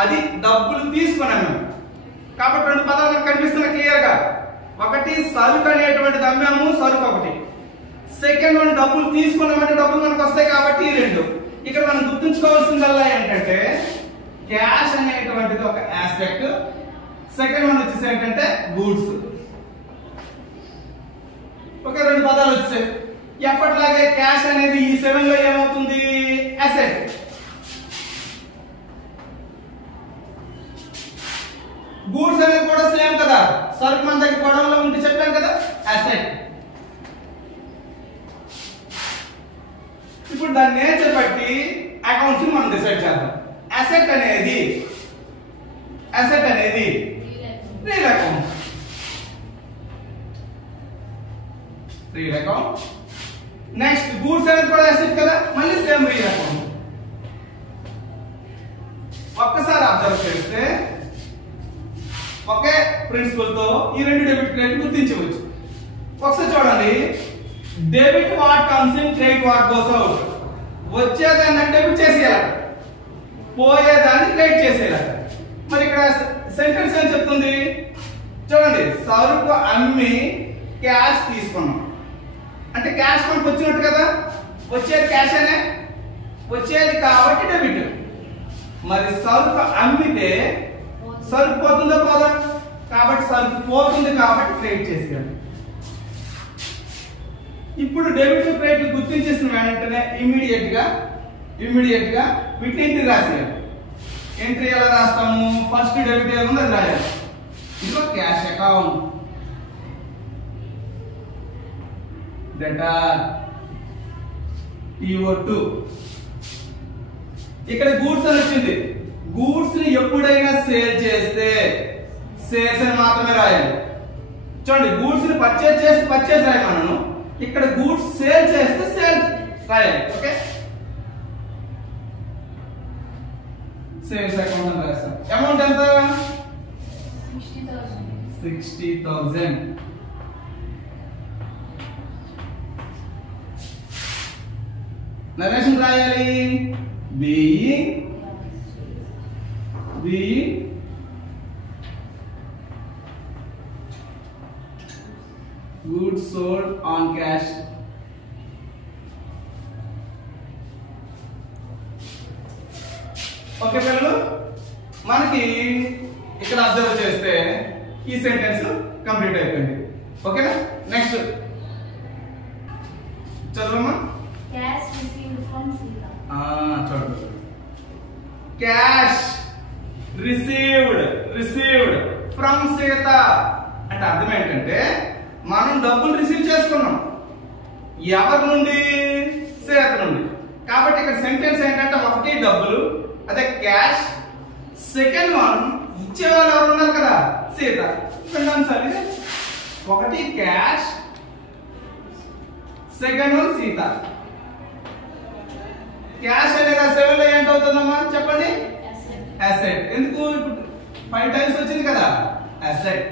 అది డబ్బులు తీసుకొని అమ్మాము. కాబట్టి 2 పదాలు కనిపిస్తున్నాయి క్లియర్ గా. ఒకటి సరుకు అనేటువంటిది అమ్మాము, సరుకు ఒకటి. సెకండ్ వన్ డబ్బులు తీసుకున్నామంటే డబ్బులు మనకు వస్తాయి కాబట్టి ఈ 2. ఇక్కడ మనం గుర్తుంచుకోవాల్సిందల్లా ఏంటంటే క్యాష్ అనేటువంటిది ఒక ఆస్పెక్ట్, సెకండ్ వన్ వచ్చేసి ఏంటంటే గూడ్స్. ఓకే, 2 పదాలు వచ్చాయి. ఎప్పటిలాగే క్యాష్ అనేది ఈ 7 లో ఏమవుతుంది? అసెట్. గూడ్స్ అనేది కూడా సేమ్ కదా, సరుకు మన దగ్గర గొడవలో ఉంటే చెప్పాను కదా, అసెట్. ఇప్పుడు దాని నేచర్ బట్టి అకౌంట్స్ మనం డిసైడ్ చేద్దాం. అసెట్ అనేది రియల్ అకౌంట్. నెక్స్ట్ గూడ్స్ అనేది కూడా అసెట్ కదా, మళ్ళీ సేమ్ రియల్ అకౌంట్. ఒక్కసారి అబ్జర్వ్ చేస్తే ఒకే ప్రిన్సిపల్ తో ఈ 2 డెబిట్ క్రెడిట్ గుర్తించవచ్చు. ఒకసారి చూడండి. Debit what comes in, credit what goes out. వచ్చేదాన్ని డెబిట్ చేసేయాలి, పోయేదాన్ని క్రెడిట్ చేసేయాలి. మరి ఇక్కడ సెంటెన్స్ ఏం చెప్తుంది చూడండి. సరుకు అమ్మి క్యాష్ తీసుకున్నాం అంటే క్యాష్ మనకు వచ్చినట్టు కదా, వచ్చేది క్యాష్ అనే వచ్చేది కాబట్టి డెబిట్. మరి సరుకు అమ్మితే సరుకు పోతుందా పోదా? కాబట్టి సరుకు పోతుంది కాబట్టి క్రెడిట్ చేసేయాలి. ఇప్పుడు డెబిట్ క్రెడిట్ గుర్తించేసిన వెంటనే ఇమ్మీడియట్ గా వీటిని ఎంట్రీ రాసేయాలి. ఎంట్రీ ఎలా రాస్తాము? ఫస్ట్ డెబిట్ ఏముందో అది రాయాలి. ఇదిగో క్యాష్ అకౌంట్, డెటార్, TO2. ఇక్కడ గూడ్స్ అని వచ్చింది. గూడ్స్ ని ఎప్పుడైనా సేల్ చేస్తే సేల్స్ అని మాత్రమే రాయాలి. చూడండి, గూడ్స్ ని పర్చేస్ చేస్తే పర్చేస్ రాయమన్నాను, ఇక్కడ గూడ్స్ సేల్ చేస్తే సేల్ రాయాలి. ఓకే, సేల్స్ అకౌంట్ అని రాస్తాం. అమౌంట్ ఎంత? 60,000. నరేషన్ రాయాలి. being goods sold on cash. Okay పిల్లలు, మనకి ఇక్కడ అబ్జర్వ్ చేస్తే ఈ సెంటెన్స్ కంప్లీట్ అయిపోయింది. ఓకేనా? నెక్స్ట్ చదవమ్మా. Cash received from Sita. చూడండి, క్యాష్ రిసీవ్డ్ ఫ్రమ్ సీత అంటే అర్థం ఏంటంటే మనం డబ్బులు రిసీవ్ చేసుకున్నాం. ఎవరి నుండి? సీత నుండి. కాబట్టి ఇక్కడ సెంటెన్స్ ఏంటంటే ఒకటి డబ్బులు, అదే క్యాష్. సెకండ్ వన్ ఇచ్చేవాళ్ళు ఎవరు ఉన్నారు కదా, సీత. సరే, ఒకటి cash, second one Sita. Cash అనేది 7 లో ఎంత అవుతుందమ్మా చెప్పండి? అసెట్. ఎందుకు? 5 టైమ్స్ వచ్చింది కదా, అసెట్.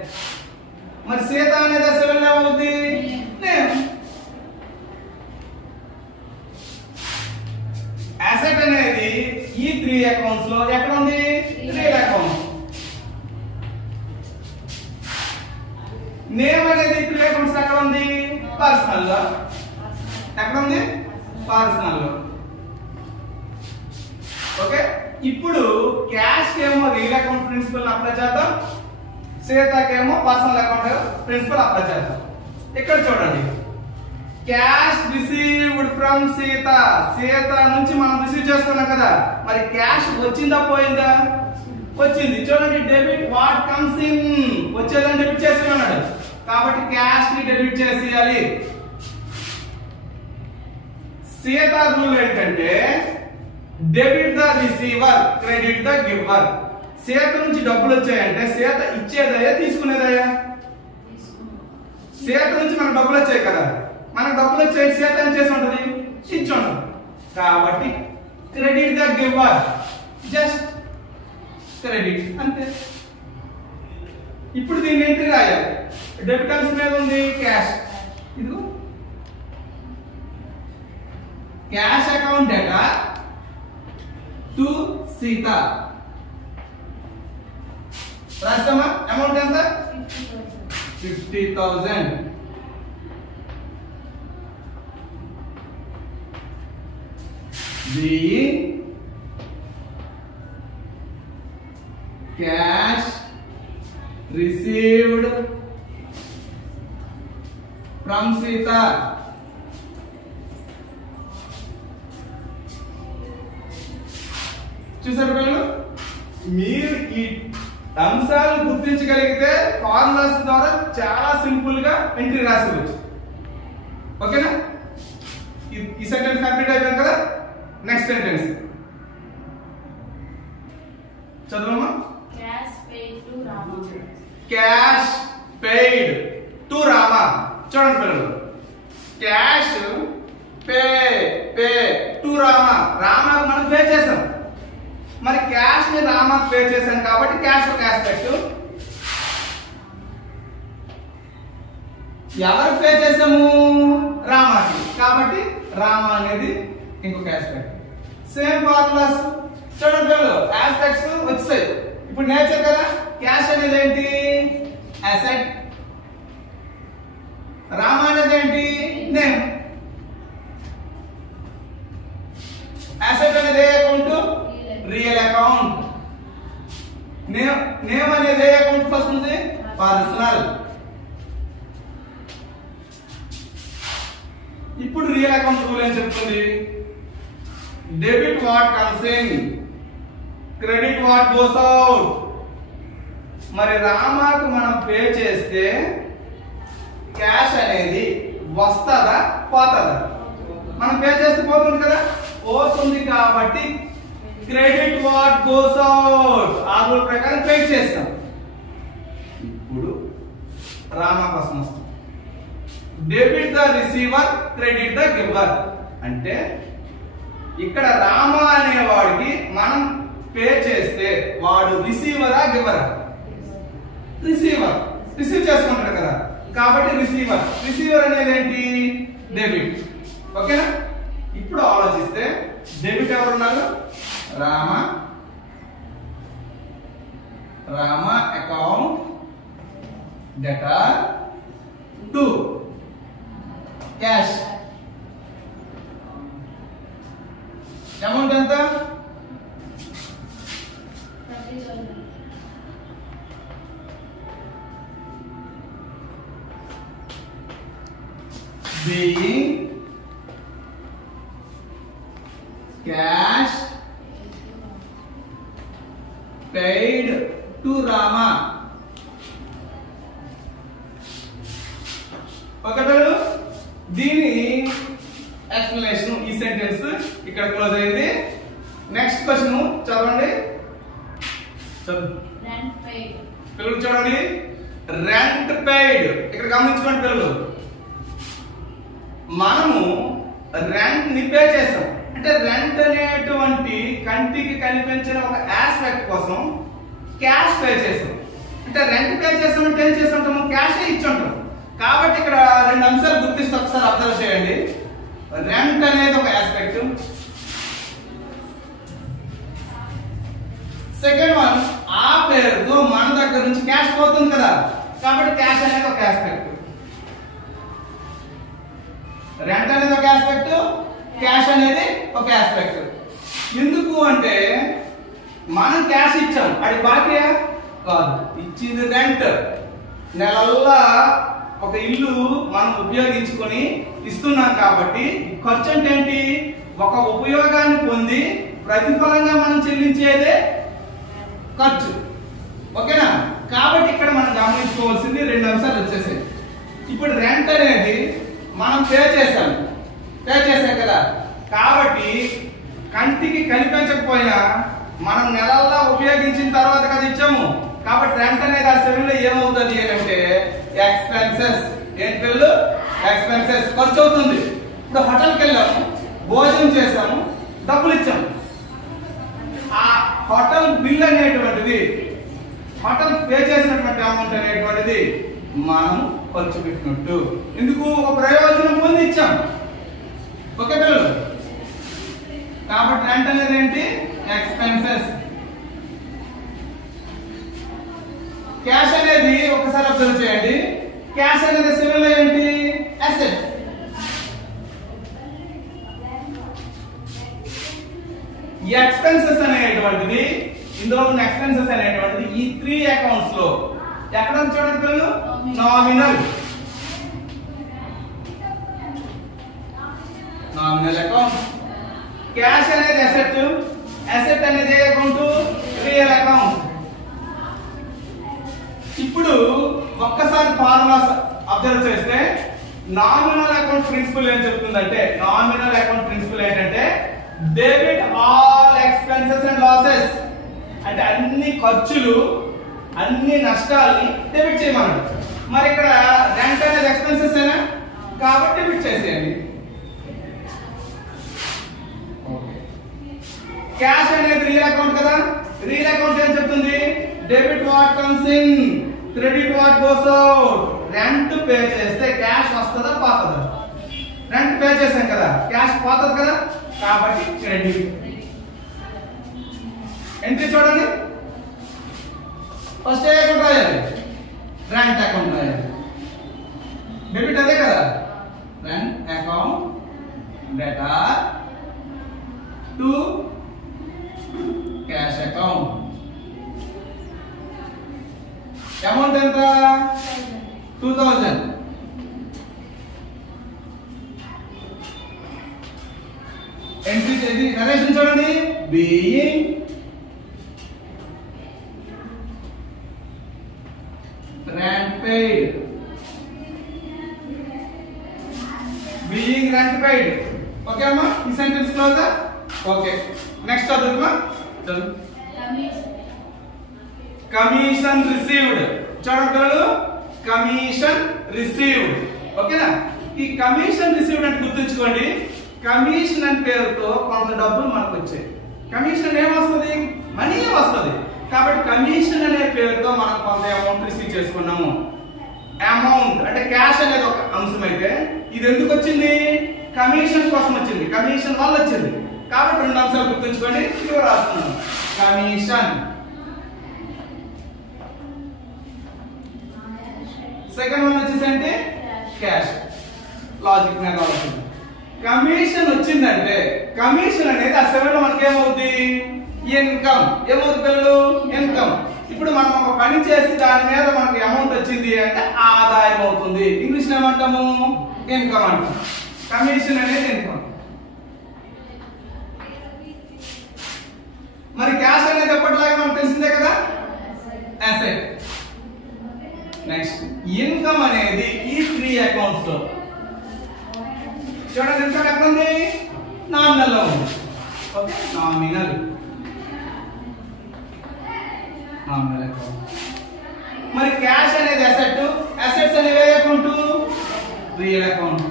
మరి సీత అనేది 7 లో ఏమవుతుంది? నేమ్. అసెట్ అనేది ఈ 3 అకౌంట్స్ లో ఎక్కడ ఉంది? Real account. నేమ్ అనేది 3 అకౌంట్స్ ఎక్కడ ఉంది? పర్సనల్ లో. ఎక్కడ ఉంది? పర్సనల్ లో. ఓకే, ఇప్పుడు క్యాష్ కేమో రియల్ అకౌంట్ ప్రిన్సిపల్ అప్లై చేద్దాం, సీతకేమో పర్సనల్ అకౌంట్ ప్రిన్సిపల్ అప్లై చేద్దాం. ఇక్కడ చూడండి, cash received from Sita. Sita నుంచి మనం రిసీవ్ చేసుకున్నాం కదా, మరి క్యాష్ వచ్చిందా పోయిందా? వచ్చింది. చూడండి, డెబిట్ వాట్ కమ్స్ ఇన్, వచ్చేదని డెబిట్ చేస్తున్నాడు కాబట్టి క్యాష్ ని డెబిట్ చేసేయాలి. సీత రూల్ ఏంటంటే debit the receiver, credit the giver. Sita నుంచి డబ్బులు వచ్చాయంటే సీత ఇచ్చేదయ్యా తీసుకునేదయ్యా? సీత నుంచి మనకు డబ్బులు వచ్చాయి కదా, మనకు డబ్బులు వచ్చాయి, సీత ఏం చేసి ఉంటుంది? ఇచ్చి ఉంటుంది. కాబట్టి credit the giver, just credit అంతే. ఇప్పుడు దీన్ని ఎంట్రీ రాయాలి. డెబిటర్స్ మీద ఉంది క్యాష్. ఇదిగో క్యాష్ అకౌంట్ డేటా టు సీత. రాస్తామా? అమౌంట్ ఎంత? 50,000. being cash received from Sita. చూసారు పిల్లలు, మీరు ఈ అంశాలు గుర్తించగలిగితే ఫార్ములాస్ ద్వారా చాలా సింపుల్ గా ఎంట్రీ రాసుకోవచ్చు. ఓకేనా? ఈ సెంటెన్స్ కంప్లీట్ అయిపోయింది కదా. నెక్స్ట్ సెంటెన్స్ చదవమ్మా. Cash paid to Rama. Cash paid to Rama. చూడండి పిల్లలు, క్యాష్ పే టు రామ. రామకు మనం పే చేసాం, మరి క్యాష్ ని రామకు పే చేశాం కాబట్టి క్యాష్ ఒక ఆస్పెక్ట్. ఎవరు పే చేసాము? రామకి, కాబట్టి రామ అనేది ఇంకొక ఆస్పెక్ట్. సేమ్ ఫార్ములాస్ చూడండి పిల్లలు, ఆస్పెక్ట్స్ వచ్చాయి. ఇప్పుడు నేచర్ కదా, క్యాష్ అనేది ఏంటి? అసెట్. రామ అనేది ఏంటి? నేమ్. అసెట్ అనేది ఏ అకౌంట్? Real account. నేమ్ అనేది ఏ అకౌంట్ వస్తుంది? పర్సనల్. ఇప్పుడు రియల్ అకౌంట్ రూల్ ఏం చెప్తుంది? Debit what comes in, credit what goes out. మరి రామాకు మనం పే చేస్తే క్యాష్ అనేది వస్తుందా పోతుందా? మనం పే చేస్తే పోతుంది కదా, పోతుంది కాబట్టి క్రెడిట్ వాట్ గోస్ అవుట్ ఆ రూల్ ప్రకారం క్రెడిట్ చేస్తాం. ఇప్పుడు రామా కోసం వస్తాం. Debit the receiver, credit the giver. అంటే ఇక్కడ రామా అనేవాడికి మనం పే చేస్తే వాడు రిసీవరా గివరా? రిసీవర్, రిసీవ్ చేసుకుంటాడు కదా, కాబట్టి రిసీవర్. రిసీవర్ అనేది ఏంటి? డెబిట్. ఓకేనా? ఇప్పుడు ఆలోచిస్తే డెబిట్ ఎవరున్నారు? Rama. Rama account debtor to cash. Amount ఎంత? 30,000. Being cash paid to Rama. ఒకటలు దీని ఎక్స్ప్లెనేషన్ ఈ సెంటెన్స్ ఇక్కడ క్లోజ్ అయింది. నెక్స్ట్ క్వశ్చన్ చదవండి. Rent paid. పిల్లలు చూడండి, రెంట్ పెయిడ్. ఇక్కడ గమనించుకోండి పిల్లలు, మనము రెంట్ ని పే చేస్తాం. అంటే రెంట్ అనేటువంటి కంటికి కనిపించిన ఒక ఆస్పెక్ట్ కోసం క్యాష్ పే చేస్తాం. అంటే రెంట్ పే చేస్తామంటే ఏం చేస్తుంటాము? క్యాష్ ఇచ్చి ఉంటాం. కాబట్టి ఇక్కడ రెండు అంశాలు గుర్తిస్తూ ఒకసారి అబ్జర్వ్ చేయండి. రెంట్ అనేది ఒక ఆస్పెక్ట్, సెకండ్ వన్ ఆ పేరుతో మన దగ్గర నుంచి క్యాష్ పోతుంది కదా, కాబట్టి క్యాష్ అనేది ఒక ఆస్పెక్ట్. రెంట్ అనేది ఒక ఆస్పెక్ట్, క్యాష్ అనేది ఒక ఆస్పెక్ట్. ఎందుకు అంటే మనం క్యాష్ ఇచ్చాం, అది బాకీయా కాదు, ఇచ్చింది రెంట్. నెలల్లా ఒక ఇల్లు మనం ఉపయోగించుకొని ఇస్తున్నాం కాబట్టి ఖర్చు అంటే ఏంటి? ఒక ఉపయోగాన్ని పొంది ప్రతిఫలంగా మనం చెల్లించేదే ఖర్చు. ఓకేనా? కాబట్టి ఇక్కడ మనం గమనించుకోవాల్సింది రెండు అంశాలు వచ్చేసాయి. ఇప్పుడు రెంట్ అనేది మనం పే చేసాం కదా, కాబట్టి కంటికి కనిపించకపోయినా మనం నెలల్లో ఉపయోగించిన తర్వాత కదా ఇచ్చాము. కాబట్టి రెంట్ అనేది ఆ సెవెన్ లో ఏమవుతుంది అంటే ఎక్స్పెన్సెస్. ఏంటి పిల్లలు? ఎక్స్పెన్సెస్, ఖర్చు అవుతుంది. ఇప్పుడు హోటల్కి వెళ్ళాము, భోజనం చేసాము, డబ్బులు ఇచ్చాము. ఆ హోటల్ బిల్ అనేటువంటిది, హోటల్ పే చేసినటువంటి అమౌంట్ అనేటువంటిది మనం ఖర్చు పెట్టినట్టు. ఎందుకు? ఒక ప్రయోజనం పొంది ఇచ్చాం. ఓకే పిల్లలు? కాబట్టి రెంట్ అనేది ఏంటి? ఎక్స్పెన్సెస్. క్యాష్ అనేది ఒకసారి అబ్జర్వ్ చేయండి. క్యాష్ అనేది సివిల్ లో ఏంటి? అసెట్. ఈ ఎక్స్పెన్సెస్ అనేటువంటిది, ఇందులో ఉన్న ఎక్స్పెన్సెస్ అనేటువంటిది ఈ 3 అకౌంట్స్ లో ఎక్కడ చూడండి పిల్లలు? నామినల్. Nominal account. క్యాష్ అనేది అసెట్, అసెట్ అనేది ఏ అకౌంట్? Real account. ఇప్పుడు ఒక్కసారి ఫార్ములాస్ అబ్జర్వ్ చేస్తే నామినల్ అకౌంట్ ప్రిన్సిపల్ ఏం చెప్తుందంటే, నామినల్ అకౌంట్ ప్రిన్సిపల్ ఏంటంటే debit all expenses and losses. అంటే అన్ని ఖర్చులు, అన్ని నష్టాలని డెబిట్ చేయమన్నాడు. మరి ఇక్కడ రెంట్ అనేది ఎక్స్పెన్సెస్ ఏనా, కాబట్టి డెబిట్ చేసేయండి. క్యాష్ అనేది రియల్ అకౌంట్ కదా, రియల్ అకౌంట్ ఏం చెప్తుంది? Debit what comes in, credit what goes out. Rent pay చేస్తే క్యాష్ వస్తుందా పోతుందా? రెంట్ పే చేసాం కదా, క్యాష్ పోతుంది కదా, కాబట్టి క్రెడిట్. ఎంట్రీ చూడండి, ఫస్ట్ ఏ అకౌంట్ రాయాలి? రెంట్ అకౌంట్ రాయాలి. డెబిట్ అదే కదా, rent account debtor to cash account. Amount ఎంత? 2000. ఎంట్రీ చేసి నరేషన్ చూడండి being rent paid being rent paid okay అమ్మా ఈ సెంటెన్స్ క్లోజ్ ఓకే నెక్స్ట్ చదువుమా చదువు కమిషన్ రిసీవ్డ్ చూడండి పిల్లలు కమిషన్ రిసీవ్డ్ ఓకేనా ఈ కమిషన్ రిసీవ్డ్ అంటే గుర్తుంచుకోండి కమిషన్ అనే పేరుతో కొంత డబ్బులు మనకు వచ్చాయి కమిషన్ ఏమొస్తుంది మనీ వస్తుంది కాబట్టి కమిషన్ అనే పేరుతో మనం కొంత అమౌంట్ రిసీవ్ చేసుకున్నాము అమౌంట్ అంటే క్యాష్ అనేది ఒక అంశం అయితే ఇది ఎందుకు వచ్చింది కమిషన్ కోసం వచ్చింది కమిషన్ వల్ల వచ్చింది కాబట్టి రెండు అంశాలు గుర్తుంచుకోండి ఇవి రాస్తున్నాను కమిషన్ సెకండ్ వన్ వచ్చేసి అంటే క్యాష్ లాజిక్ మీద అవుతుంది కమిషన్ వచ్చిందంటే కమిషన్ అనేది ఆ సెవెన్ లో మనకి ఏమవుతుంది ఇన్కమ్ ఏమవుతుంది పిల్లలు ఇన్కమ్ ఇప్పుడు మనం ఒక పని చేసి దాని మీద మనకి అమౌంట్ వచ్చింది అంటే ఆదాయం అవుతుంది ఇంగ్లీష్ లో ఏమంటాము ఇన్కమ్ అంటాం కమిషన్ అనేది ఇన్కమ్ మరి క్యాష్ అనేది ఎప్పటిలాగా మనకు తెలిసిందే కదా అసెట్ నెక్స్ట్ ఇన్కమ్ అనేది ఈ త్రీ అకౌంట్స్ లో చూడండి ఇన్కమ్ ఎక్కడ ఉంది నామినల్ లో ఉంది ఓకే నామినల్ అకౌంట్ మరి క్యాష్ అనేది అసెట్ అసెట్స్ అనేవి ఏ అకౌంట్ రియల్ అకౌంట్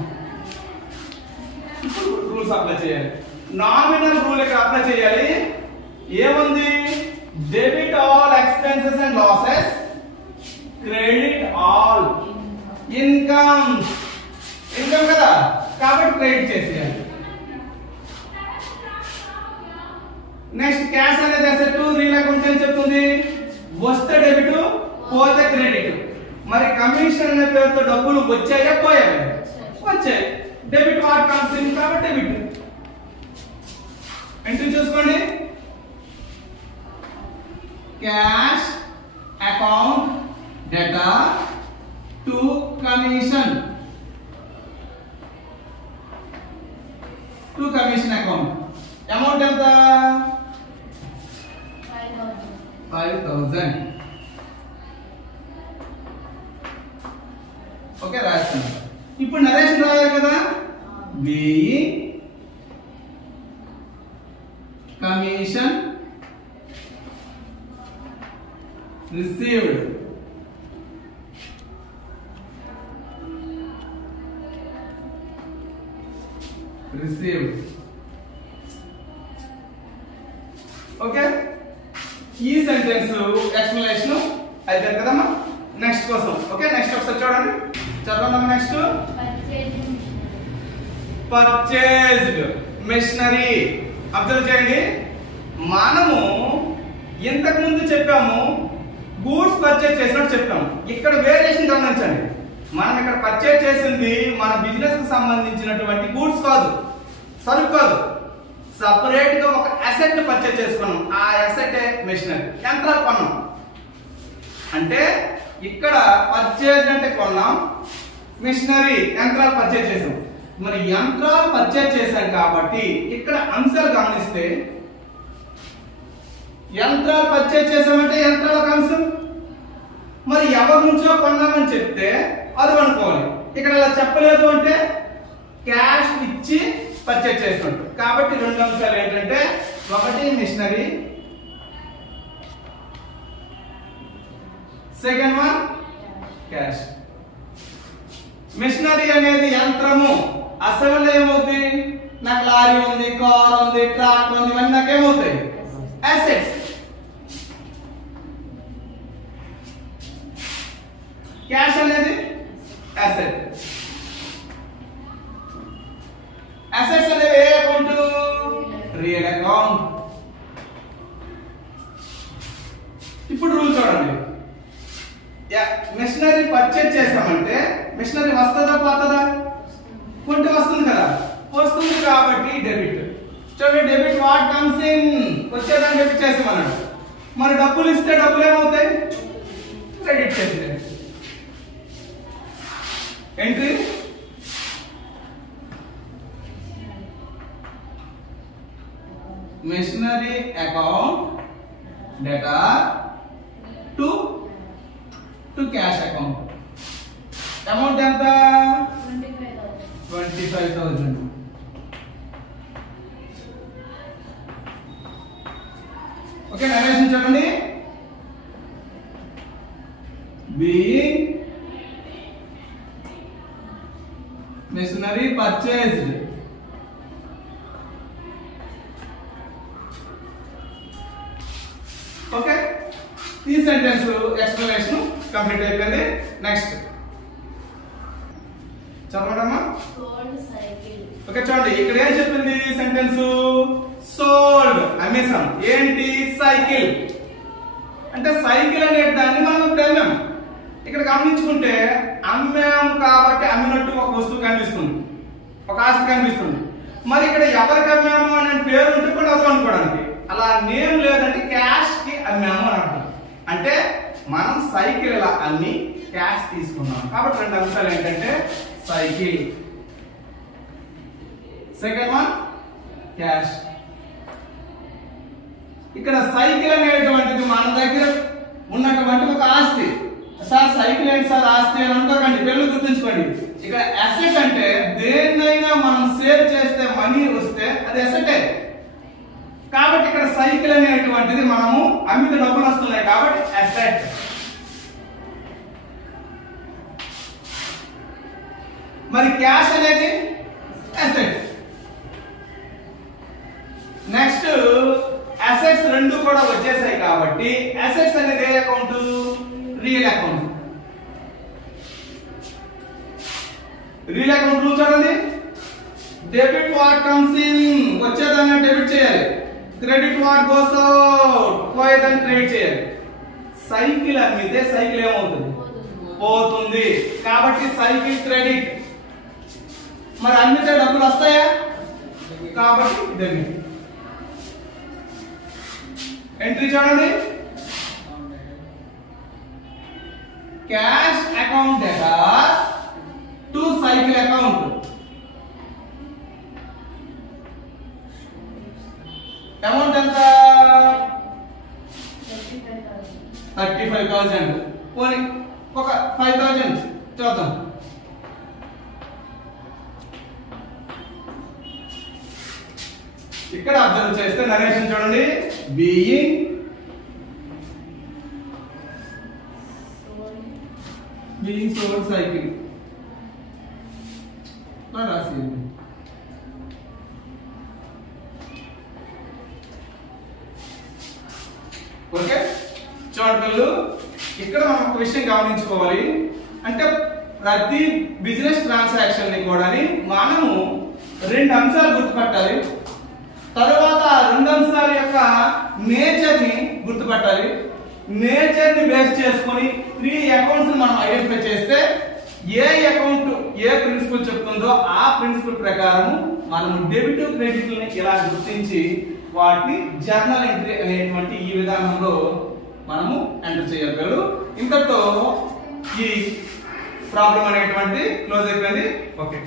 ఇప్పుడు రూల్స్ అప్లై చేయాలి నామినల్ రూల్ ఇక్కడ అప్లై చేయాలి ఏముంది debit all expenses and losses credit all income income కదా కాబట్టి క్రెడిట్ చేసేయాలి నెక్స్ట్ క్యాష్ అనేది అసెట్ రియల్ అకౌంట్ అని చెప్తుంది వస్తే డెబిట్ పోతే క్రెడిట్ మరి కమిషన్ అనే పేరుతో డబ్బులు వచ్చాయా పోయాయి వచ్చాయి డెబిట్ వాట్ కమ్స్ ఇన్ కాబట్టి డెబిట్ ఎంట్రీ చూసుకోండి క్యాష్ అకౌంట్ డేటా to commission to commission account amount ఎంత 5,000 ఓకే రాస్తాను ఇప్పుడు నరేషన్ రాయాలి కదా బీయింగ్ కమిషన్ రిసీవ్డ్ ఓకే ఈ సెంటెన్స్ ఎక్స్ప్లెనేషన్ అయిపోయింది కదమ్మా నెక్స్ట్ కోసం ఓకే నెక్స్ట్ ఒకసారి చూడండి చదవండి నెక్స్ట్ పర్చేజ్డ్ మెషినరీ అబ్జర్వ్ చేయండి మనము ఇంతకు ముందు చెప్పాము గూడ్స్ పర్చేజ్ చేసినట్టు చెప్పాము ఇక్కడ వేరియేషన్ గమనించండి మనం ఇక్కడ పర్చేజ్ చేసింది మన బిజినెస్ కు సంబంధించినటువంటి గూడ్స్ కాదు సరుకు కాదు సపరేట్ గా ఒక అసెట్ పర్చేజ్ చేసుకున్నాం ఆ అసెట్ మెషినరీ యంత్రాలు కొన్నాం అంటే ఇక్కడ పర్చేజ్ అంటే కొన్నాం మిషనరీ యంత్రాలు పర్చేజ్ చేసాం మరి యంత్రాలు పర్చేజ్ చేశాం కాబట్టి ఇక్కడ అంశాలు గమనిస్తే యంత్రాలు పర్చేజ్ చేసామంటే యంత్రాలకు అంశం మరి ఎవరి నుంచో కొన్నామని చెప్తే అది అనుకోవాలి ఇక్కడ అలా చెప్పలేదు అంటే క్యాష్ ఇచ్చి పర్చేజ్ చేస్తుంటాం కాబట్టి రెండు అంశాలు ఏంటంటే ఒకటి machinery second one cash machinery అనేది యంత్రము అసలు ఏమవుతుంది నాకు లారీ ఉంది కార్ ఉంది ట్రాక్టర్ ఉంది ఇవన్నీ నాకేమవుతాయి అసెట్స్ క్యాష్ అనేది అసెట్ అసెట్స్ అనేవి ఏ అకౌంట్ రియల్ అకౌంట్ ఇప్పుడు రూల్ చూడండి మిషనరీ పర్చేజ్ చేస్తామంటే మిషనరీ వస్తుందా పోతుందా కొంటే వస్తుంది కదా వస్తుంది కాబట్టి డెబిట్ చూడండి డెబిట్ వాట్ కమ్స్ ఇన్ వచ్చేదాన్ని డెబిట్ చేసామన్నాడు మరి డబ్బులు ఇస్తే డబ్బులు ఏమవుతాయి క్రెడిట్ చేస్తే ఎంట్రీ మెషినరీ అకౌంట్ డేటా టు క్యాష్ అకౌంట్. అమౌంట్ ఎంత? 25,000. ఓకే, నరేషన్ చూడండి. being machinery purchased ఓకే, ఈ సెంటెన్స్ ఎక్స్ప్లెనేషన్ కంప్లీట్ అయిపోయింది. నెక్స్ట్ చదవడమ్మా. ఓకే చూడండి, ఇక్కడ ఏం చెప్పింది సెంటెన్స్? Sold, Amazon. ఏంటి? సైకిల్. అంటే సైకిల్ అనే దాన్ని మనం ఇప్పుడు అమ్మాం. ఇక్కడ గమనించుకుంటే అమ్మాం కాబట్టి అమ్మినట్టు ఒక వస్తువు కనిపిస్తుంది, ఒక ఆస్తి కనిపిస్తుంది. మరి ఇక్కడ ఎవరికి అమ్మాము అనే పేరు ఉంటే కూడా అవసరం అనుకోవడానికి, అలా నేమ్ లేదంటే క్యాష్ కి అమ్మాము అని అంటాం. అంటే మనం సైకిల్ ఇలా అమ్మి క్యాష్ తీసుకున్నాం కాబట్టి రెండు అంశాలు ఏంటంటే సైకిల్, సెకండ్ వన్ క్యాష్. ఇక్కడ సైకిల్ అనేటువంటిది మన దగ్గర ఉన్నటువంటి ఒక ఆస్తి. సార్ సైకిల్ ఏంటి సార్ ఆస్తి అని అనుకోకండి, పేర్లు గుర్తుంచుకోండి. ఇక్కడ అసెట్ అంటే దేన్నైనా మనం సేవ్ చేస్తే మనీ వస్తే అది అసెటే. కాబట్టి ఇక్కడ సైకిల్ అనేటువంటిది మనము అమ్మితే డబ్బులు వస్తున్నాయి కాబట్టి అసెట్. మరి క్యాష్ అనేది అసెట్. నెక్స్ట్ అసెట్స్ రెండు కూడా వచ్చేసాయి కాబట్టి అసెట్స్ అనేది ఏ అకౌంట్? Real account. Real account rule చూడండి. డెబిట్ వాట్ కమ్స్ ఇన్, వచ్చేదాన్ని డెబిట్ చేయాలి. క్రెడిట్ వాట్ గోస్ అవుట్, పోయేదాన్ని క్రెడిట్ చేయాలి. సైకిల్ అమ్మితే సైకిల్ ఏమవుతుంది? పోతుంది. కాబట్టి సైకిల్ క్రెడిట్. మరి అమ్మితే డబ్బులు వస్తాయా? కాబట్టి డెబిట్. ఎంట్రీ చూడండి. క్యాష్ అకౌంట్ డేటా టు సైకిల్ అకౌంట్. అమౌంట్ ఎంత? 35,000. పోనీ ఒక 5,000 చూద్దాం. ఇక్కడ అబ్జర్వ్ చేస్తే నరేషన్ చూడండి. బీయింగ్ సోల్డ్ సైకిల్ రాసింది. ఓకే చూడగలరు. ఇక్కడ మనం ఒక విషయం గమనించుకోవాలి. అంటే ప్రతి బిజినెస్ ట్రాన్సాక్షన్ ని కూడా మనము రెండు అంశాలు గుర్తుపట్టాలి. తర్వాత ఆ రెండు అంశాల యొక్క నేచర్ ని గుర్తుపట్టాలి. నేచర్ ని బేస్ చేసుకొని 3 అకౌంట్స్ మనం ఐడెంటిఫై చేస్తే ఏ అకౌంట్ ఏ ప్రిన్సిపల్ చెప్తుందో ఆ ప్రిన్సిపల్ ప్రకారం మనం డెబిట్ క్రెడిట్ ని ఇలా గుర్తించి వాటిని జర్నల్ ఎంట్రీ అనేటువంటి ఈ విధానంలో మనము ఎంటర్ చేయగలరు. ఇంతతో ఈ ప్రాబ్లం అనేటువంటి క్లోజ్ అయిపోయింది. ఓకే.